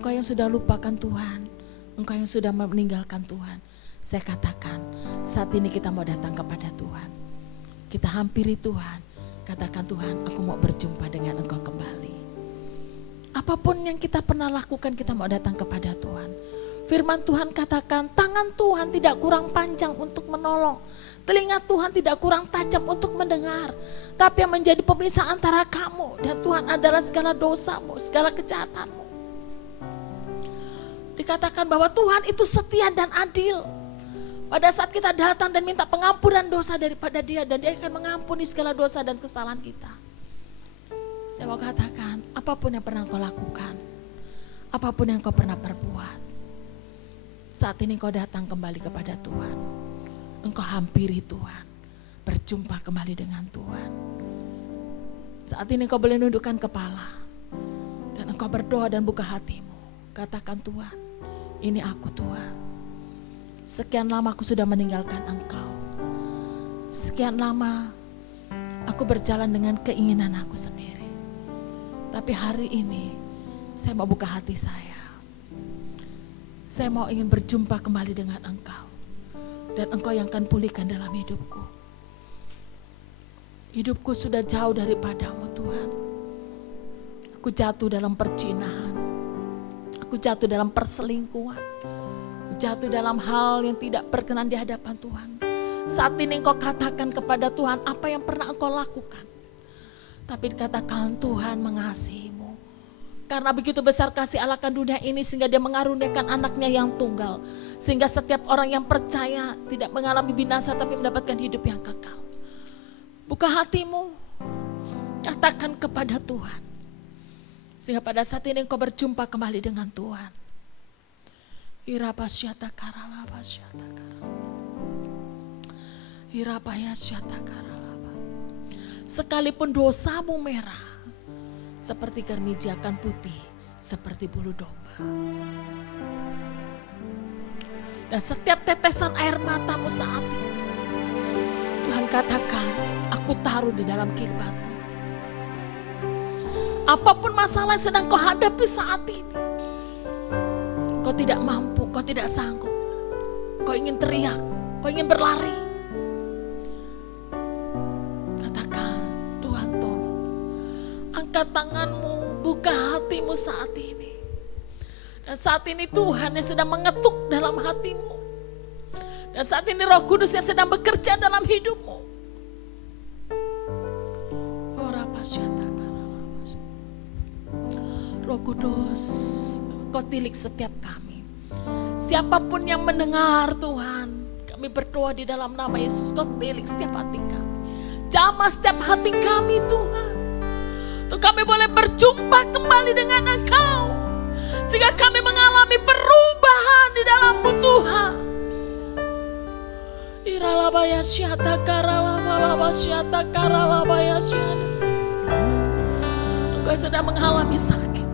Engkau yang sudah lupakan Tuhan, engkau yang sudah meninggalkan Tuhan, saya katakan saat ini kita mau datang kepada Tuhan. Kita hampiri Tuhan, katakan Tuhan aku mau berjumpa dengan engkau kembali. Apapun yang kita pernah lakukan kita mau datang kepada Tuhan. Firman Tuhan katakan tangan Tuhan tidak kurang panjang untuk menolong. Telinga Tuhan tidak kurang tajam untuk mendengar. Tapi yang menjadi pemisah antara kamu dan Tuhan adalah segala dosamu, segala kejahatanmu. Dikatakan bahwa Tuhan itu setia dan adil. Pada saat kita datang dan minta pengampunan dosa daripada Dia, dan Dia akan mengampuni segala dosa dan kesalahan kita. Saya mau katakan, apapun yang pernah kau lakukan, apapun yang kau pernah perbuat, saat ini kau datang kembali kepada Tuhan. Engkau hampiri Tuhan, berjumpa kembali dengan Tuhan. Saat ini kau boleh nundukkan kepala, dan engkau berdoa dan buka hatimu. Katakan Tuhan, ini aku Tuhan. Sekian lama aku sudah meninggalkan Engkau. Sekian lama aku berjalan dengan keinginan aku sendiri. Tapi hari ini saya mau buka hati saya. Saya mau ingin berjumpa kembali dengan Engkau. Dan Engkau yang akan pulihkan dalam hidupku. Hidupku sudah jauh daripada-Mu Tuhan. Aku jatuh dalam percinahan. Aku jatuh dalam perselingkuhan. Aku jatuh dalam hal yang tidak berkenan di hadapan Tuhan. Saat ini Engkau katakan kepada Tuhan apa yang pernah Engkau lakukan. Tapi dikatakan Tuhan mengasihimu. Karena begitu besar kasih Allah akan dunia ini sehingga Dia mengaruniakan anaknya yang tunggal. Sehingga setiap orang yang percaya tidak mengalami binasa tapi mendapatkan hidup yang kekal. Buka hatimu, katakan kepada Tuhan. Sehingga pada saat ini engkau berjumpa kembali dengan Tuhan. Irapasyata karalaba syata karalaba. Irapaya syata karalaba. Sekalipun dosamu merah, seperti kermiji akan putih, seperti bulu domba. Dan setiap tetesan air matamu saat ini, Tuhan katakan, aku taruh di dalam kirbatmu. Apapun masalah yang sedang kau hadapi saat ini, kau tidak mampu, kau tidak sanggup, kau ingin teriak, kau ingin berlari. Katakan, Tuhan tolong. Angkat tanganmu, buka hatimu saat ini. Dan saat ini Tuhan yang sedang mengetuk dalam hatimu. Dan saat ini Roh Kudus yang sedang bekerja dalam hidupmu. Roh Kudus, Kau tilik setiap kami. Siapapun yang mendengar Tuhan, kami berdoa di dalam nama Yesus, Kau tilik setiap hati kami. Jamah setiap hati kami Tuhan, untuk kami boleh berjumpa kembali dengan Engkau, sehingga kami mengalami perubahan di dalam-Mu Tuhan. Iralabaya syata karalaba syata karalabaya syata. Engkau sedang mengalami sakit,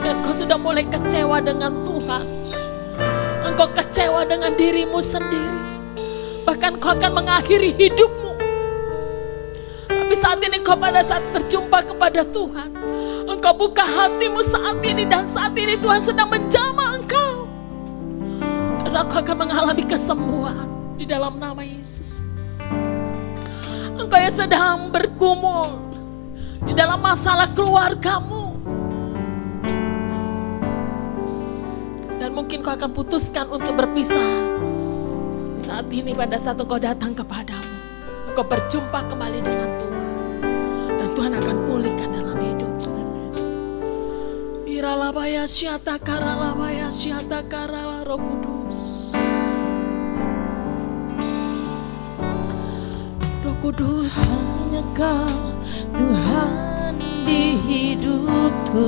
dan Engkau sudah mulai kecewa dengan Tuhan. Engkau kecewa dengan dirimu sendiri, bahkan Kau akan mengakhiri hidupmu. Tapi saat ini Kau pada saat berjumpa kepada Tuhan, Engkau buka hatimu saat ini, dan saat ini Tuhan sedang menjamah engkau. Dan Engkau akan mengalami kesembuhan di dalam nama Yesus. Engkau yang sedang bergumul di dalam masalah keluargamu, dan mungkin Kau akan putuskan untuk berpisah. Saat ini pada saat Engkau datang kepadamu, Engkau berjumpa kembali dengan Tuhan, dan Tuhan akan pulihkan dalam hidupmu. Iralabaya syata karalabaya syata karala. Roh Kudus, Roh Kudus, hanya Kau Tuhan di hidupku.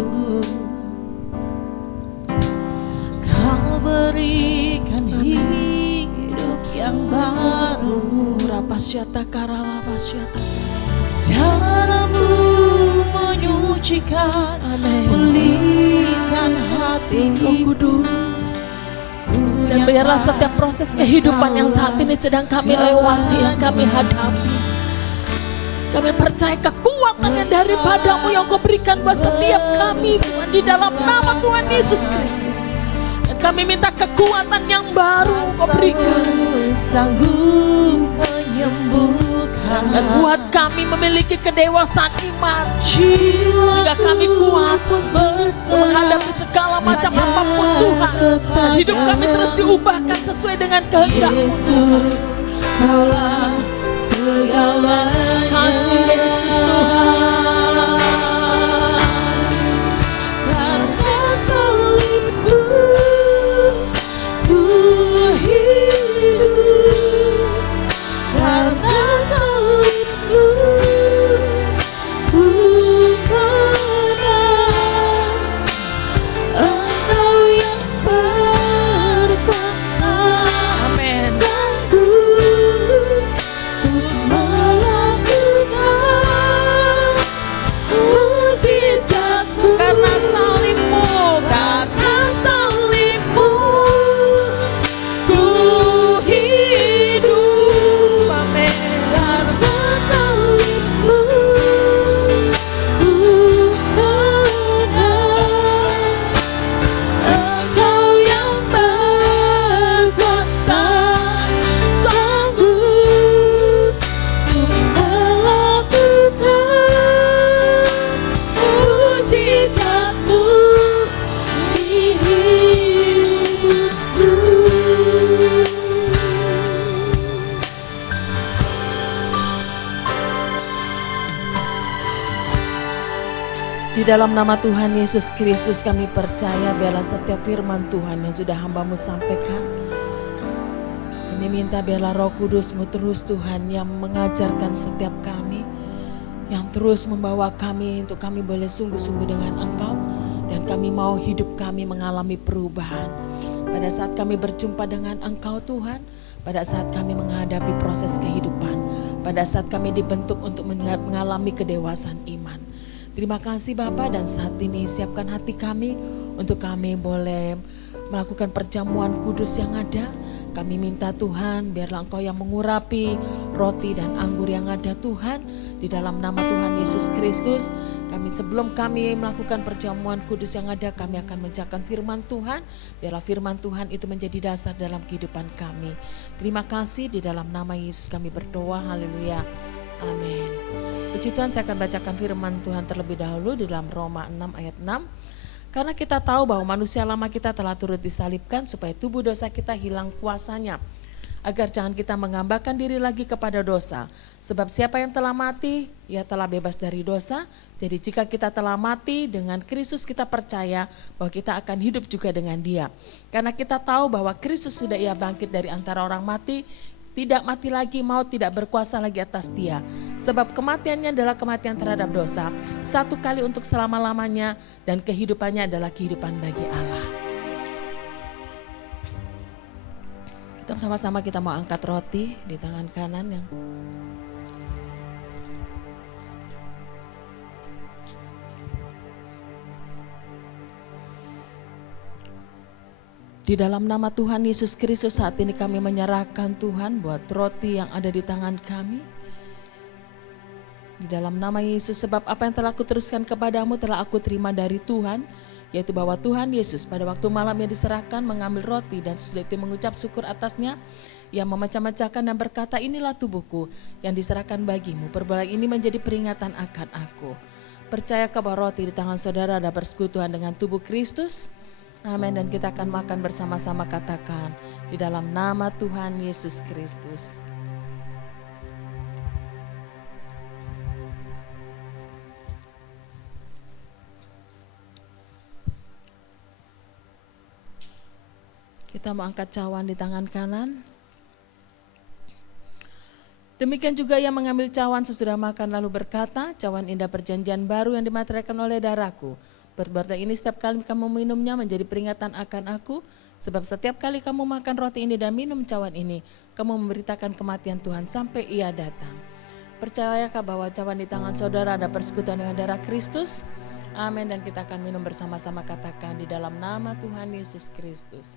Kau berikan hidup yang baru. Rapasyata karalabasyata. Cara-Mu menyucikan, pulihkan hati. Roh Kudus, dan biarlah setiap proses kehidupan yang saat ini sedang kami lewati, yang kami hadapi, kami percaya kekuatan yang daripada-Mu yang Kau berikan buat setiap kami Tuhan, di dalam nama Tuhan Yesus Kristus. Dan kami minta kekuatan yang baru Kau berikan, sanggup menyembuhkan, dan buat kami memiliki kedewasaan iman, sehingga kami kuat menghadapi segala macam apapun Tuhan. Dan hidup kami terus diubahkan sesuai dengan kehendak-Mu. Yesus, Kaulah segala Kasih Yesus Tuhan. karena salib-Mu ku hidup, karena salib-Mu ku menang. Engkau yang berkuasa, Amin. sanggup untuk melakukan mujizat-Mu. Karena salib-Mu, Karena salib-Mu ku hidup, Amin. karena salib-Mu ku menang. Engkau yang berkuasa, sanggup untuk melakukan mujizat-Mu di hidupku. Di dalam nama Tuhan Yesus Kristus kami percaya biarlah setiap firman Tuhan yang sudah hamba-Mu sampaikan, kami minta biarlah Roh Kudus-Mu terus Tuhan yang mengajarkan setiap kami, yang terus membawa kami untuk kami boleh sungguh-sungguh dengan Engkau, dan kami mau hidup kami mengalami perubahan. Pada saat kami berjumpa dengan Engkau Tuhan, pada saat kami menghadapi proses kehidupan, pada saat kami dibentuk untuk mengalami kedewasaan iman. Terima kasih Bapa, dan saat ini siapkan hati kami untuk kami boleh melakukan perjamuan kudus yang ada. Kami minta Tuhan biarlah Engkau yang mengurapi roti dan anggur yang ada Tuhan. Di dalam nama Tuhan Yesus Kristus, sebelum kami melakukan perjamuan kudus yang ada, kami akan menjalankan firman Tuhan. Biarlah firman Tuhan itu menjadi dasar dalam kehidupan kami. Terima kasih, di dalam nama Yesus kami berdoa, haleluya. Amin. Puji Tuhan, saya akan bacakan firman Tuhan terlebih dahulu di dalam Roma 6 ayat 6. Karena kita tahu bahwa manusia lama kita telah turut disalibkan supaya tubuh dosa kita hilang kuasanya, agar jangan kita menghambakan diri lagi kepada dosa. Sebab siapa yang telah mati, ia telah bebas dari dosa. Jadi jika kita telah mati, dengan Kristus kita percaya bahwa kita akan hidup juga dengan Dia. Karena kita tahu bahwa Kristus sudah ia bangkit dari antara orang mati, tidak mati lagi, maut tidak berkuasa lagi atas dia. Sebab kematiannya adalah kematian terhadap dosa, satu kali untuk selama-lamanya, dan kehidupannya adalah kehidupan bagi Allah. Kita sama-sama kita mau angkat roti di tangan kanan yang di dalam nama Tuhan Yesus Kristus saat ini kami menyerahkan Tuhan buat roti yang ada di tangan kami. Di dalam nama Yesus, sebab apa yang telah aku teruskan kepadamu telah aku terima dari Tuhan, yaitu bahwa Tuhan Yesus pada waktu malam yang diserahkan mengambil roti dan sesudah itu mengucap syukur atasnya, ia memecah-mecahkan dan berkata, inilah tubuhku yang diserahkan bagimu, perbuatan ini menjadi peringatan akan aku. Percayakah bahwa roti di tangan saudara ada persekutuan dengan tubuh Kristus? Amin. Dan kita akan makan bersama-sama, katakan di dalam nama Tuhan Yesus Kristus. Kita mau angkat cawan di tangan kanan. Demikian juga ia mengambil cawan sesudah makan lalu berkata, cawan indah perjanjian baru yang dimateraikan oleh darahku. Perbuatan ini setiap kali kamu minumnya menjadi peringatan akan aku, sebab setiap kali kamu makan roti ini dan minum cawan ini, kamu memberitakan kematian Tuhan sampai ia datang. Percayakah bahwa cawan di tangan saudara ada persekutuan dengan darah Kristus? Amin. Dan kita akan minum bersama-sama, katakan di dalam nama Tuhan Yesus Kristus.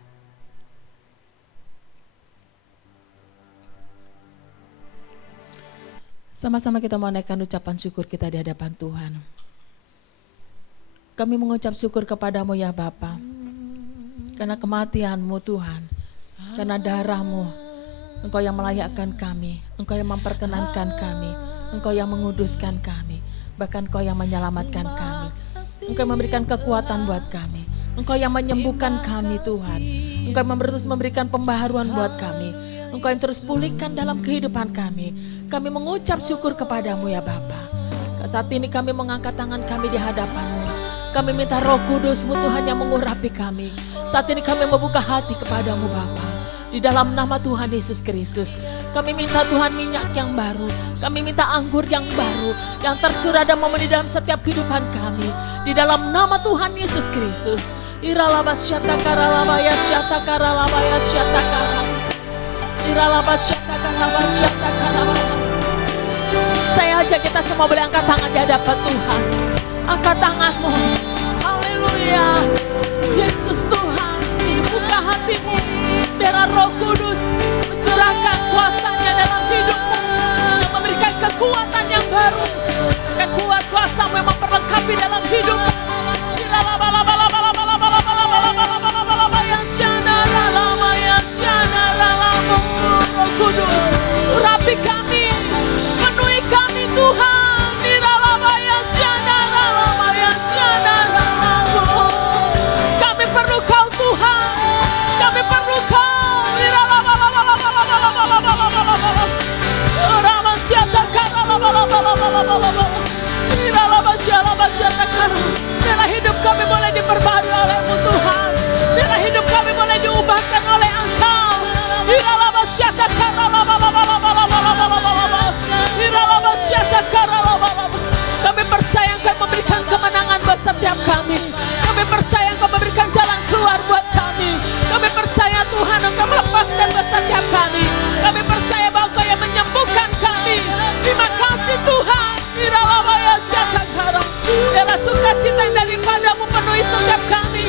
Sama-sama kita mau naikkan ucapan syukur kita di hadapan Tuhan. Kami mengucap syukur kepadamu ya Bapa, karena kematianmu Tuhan, karena darahmu, Engkau yang melayakkan kami, Engkau yang memperkenankan kami, Engkau yang menguduskan kami, bahkan Engkau yang menyelamatkan kami, Engkau yang memberikan kekuatan buat kami, Engkau yang menyembuhkan kami Tuhan, Engkau yang terus memberikan pembaharuan buat kami, Engkau yang terus pulihkan dalam kehidupan kami. Kami mengucap syukur kepadamu ya Bapa. Saat ini kami mengangkat tangan kami di hadapan-Mu. Kami minta Roh Kudus-Mu Tuhan yang mengurapi kami. Saat ini kami membuka hati kepadamu Bapa. Di dalam nama Tuhan Yesus Kristus, kami minta Tuhan minyak yang baru. Kami minta anggur yang baru, yang tercurah dan memenuhi dalam setiap kehidupan kami. Di dalam nama Tuhan Yesus Kristus. Iralabas syatakaralabaya syatakaralabaya syatakaralabaya. Iralabas syatakaralabaya syatakaralabaya. Saya ajak kita semua boleh angkat tangan di hadapan Tuhan. Angkat tanganmu. Haleluya. Yesus Tuhan, buka hatimu. Biar Roh Kudus mencurahkan kuasanya dalam hidupmu. Yang memberikan kekuatan yang baru. Dan kuat kuasa-Mu yang memperlengkapi dalam hidupmu. Roh Kudus, urapi kami. Penuhi kami Tuhan. Kami perlu Kau Tuhan. Kami perlu Kau. Biarlah hidup kami boleh diperbarui oleh-Mu Tuhan. Biarlah hidup kami boleh diubahkan oleh Engkau. Kami percaya Engkau memberikan kemenangan buat setiap kami. Kami percaya Engkau memberikan jalan keluar buat kami. Kami percaya Tuhan Engkau melepaskan buat setiap kami. Kami percaya bahwa Engkau yang menyembuhkan kami. Terima kasih Tuhan. Biarlah sukacita yang daripada-Mu penuhi setiap kami.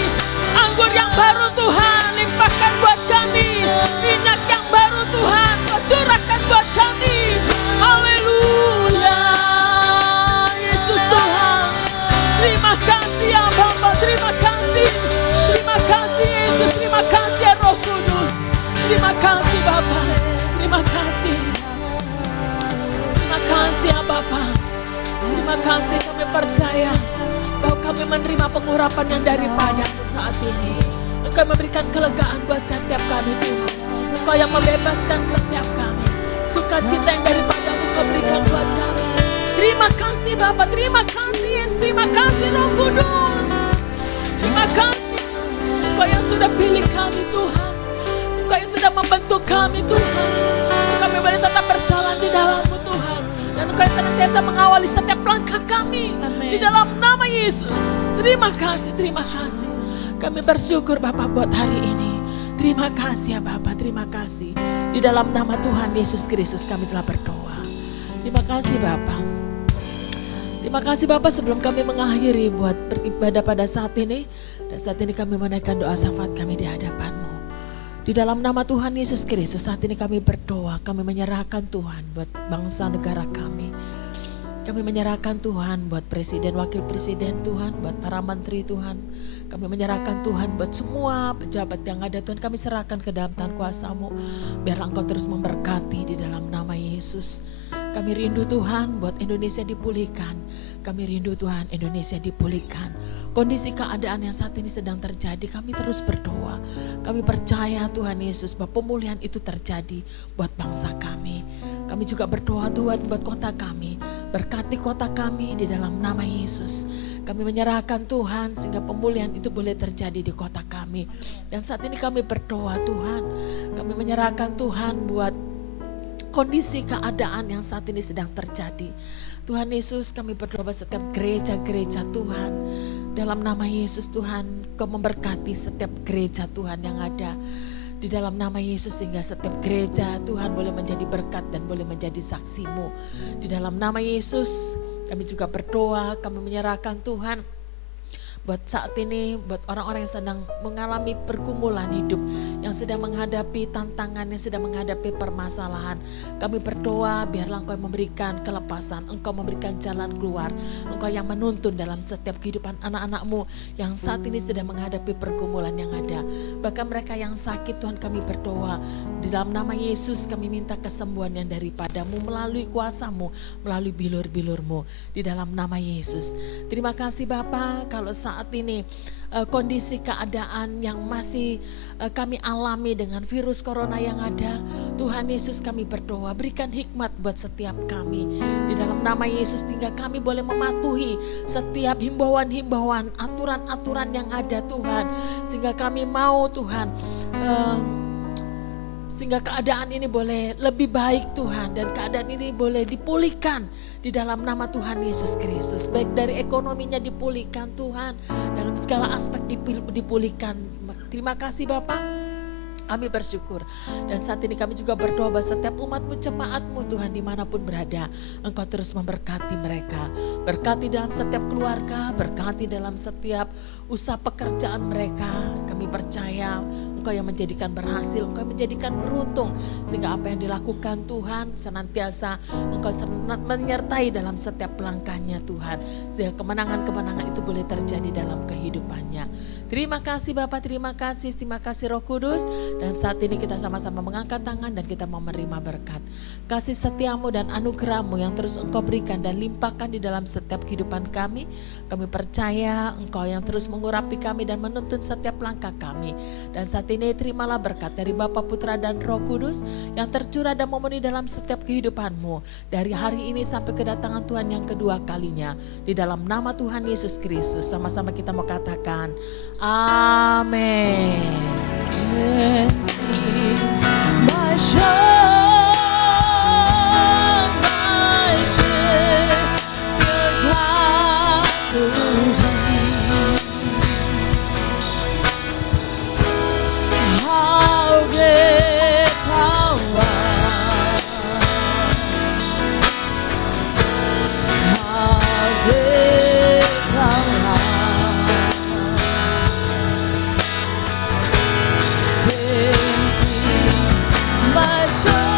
Anggur yang baru Tuhan limpahkan buat kami. Minyak yang baru Tuhan curahkan buat kami. Haleluya. Yesus Tuhan. Terima kasih ya Bapa. Terima kasih. Terima kasih Yesus. Terima kasih ya Roh Kudus. Terima kasih Bapa. Terima kasih. Terima kasih ya Bapa. Terima kasih, kami percaya bahwa kami menerima pengurapan yang daripada-Mu saat ini. Engkau memberikan kelegaan buat setiap kami Tuhan. Engkau yang membebaskan setiap kami. Sukacita yang daripadamu Kau berikan buat kami. Terima kasih Bapa, terima kasih Yesus, terima kasih Roh Kudus. Terima kasih Engkau yang sudah pilih kami Tuhan. Engkau yang sudah membentuk kami Tuhan. Kami boleh tetap berjalan di dalam-Mu Tuhan. Dan Engkau yang senantiasa mengawali setiap langkah kami. Amin. Di dalam nama Yesus. Terima kasih, terima kasih. Kami bersyukur Bapak buat hari ini. Terima kasih ya Bapak, terima kasih. Di dalam nama Tuhan Yesus Kristus kami telah berdoa. Terima kasih Bapak. Terima kasih Bapak, sebelum kami mengakhiri buat beribadah pada saat ini. Dan saat ini kami menaikkan doa syafaat kami di hadapan-Mu. Di dalam nama Tuhan Yesus Kristus saat ini kami berdoa, kami menyerahkan Tuhan buat bangsa negara kami. Kami menyerahkan Tuhan buat presiden, wakil presiden Tuhan, buat para menteri Tuhan. Kami menyerahkan Tuhan buat semua pejabat yang ada Tuhan. Kami serahkan ke dalam tangan kuasa-Mu. Biarlah Engkau terus memberkati di dalam nama Yesus. Kami rindu Tuhan buat Indonesia dipulihkan. Kami rindu Tuhan Indonesia dipulihkan. Kondisi keadaan yang saat ini sedang terjadi, kami terus berdoa. Kami percaya Tuhan Yesus bahwa pemulihan itu terjadi buat bangsa kami. Kami juga berdoa Tuhan buat kota kami. Berkati kota kami di dalam nama Yesus. Kami menyerahkan Tuhan sehingga pemulihan itu boleh terjadi di kota kami. Dan saat ini kami berdoa Tuhan. Kami menyerahkan Tuhan buat kondisi keadaan yang saat ini sedang terjadi. Tuhan Yesus, kami berdoa setiap gereja-gereja Tuhan. Dalam nama Yesus Tuhan, Kau memberkati setiap gereja Tuhan yang ada. Di dalam nama Yesus sehingga setiap gereja Tuhan boleh menjadi berkat dan boleh menjadi saksi-Mu. Di dalam nama Yesus kami juga berdoa, kami menyerahkan Tuhan buat saat ini, buat orang-orang yang sedang mengalami pergumulan hidup, yang sedang menghadapi tantangan, yang sedang menghadapi permasalahan. Kami berdoa biarlah Engkau memberikan kelepasan, Engkau memberikan jalan keluar, Engkau yang menuntun dalam setiap kehidupan anak-anak-Mu yang saat ini sedang menghadapi pergumulan yang ada. Bahkan mereka yang sakit Tuhan kami berdoa, di dalam nama Yesus kami minta kesembuhan yang daripada-Mu melalui kuasa-Mu, melalui bilur-bilur-Mu di dalam nama Yesus. Terima kasih Bapa, kalau saat ini kondisi keadaan yang masih kami alami dengan virus corona yang ada, Tuhan Yesus kami berdoa berikan hikmat buat setiap kami di dalam nama Yesus, sehingga kami boleh mematuhi setiap himbauan-himbauan, aturan-aturan yang ada Tuhan, sehingga kami mau Tuhan sehingga keadaan ini boleh lebih baik Tuhan, dan keadaan ini boleh dipulihkan di dalam nama Tuhan Yesus Kristus. Baik dari ekonominya dipulihkan Tuhan, dalam segala aspek dipulihkan. Terima kasih Bapak. Kami bersyukur. Dan saat ini kami juga berdoa bahwa setiap umat-Mu, jemaat-Mu Tuhan dimanapun berada, Engkau terus memberkati mereka. Berkati dalam setiap keluarga, berkati dalam setiap usaha pekerjaan mereka. Kami percaya Engkau yang menjadikan berhasil, Engkau yang menjadikan beruntung. Sehingga apa yang dilakukan Tuhan senantiasa Engkau menyertai dalam setiap langkahnya Tuhan. Sehingga kemenangan-kemenangan itu boleh terjadi dalam kehidupannya. Terima kasih Bapak, terima kasih Roh Kudus. Dan saat ini kita sama-sama mengangkat tangan dan kita mau menerima berkat. Kasih setia-Mu dan anugerah-Mu yang terus Engkau berikan dan limpahkan di dalam setiap kehidupan kami. Kami percaya Engkau yang terus mengurapi kami dan menuntun setiap langkah kami. Dan saat ini terimalah berkat dari Bapa, Putra dan Roh Kudus yang tercurah dan memenuhi dalam setiap kehidupan-Mu. Dari hari ini sampai kedatangan Tuhan yang kedua kalinya. Di dalam nama Tuhan Yesus Kristus sama-sama kita mau katakan amin. My shepherd, how great thou art, how great thou art. My soul.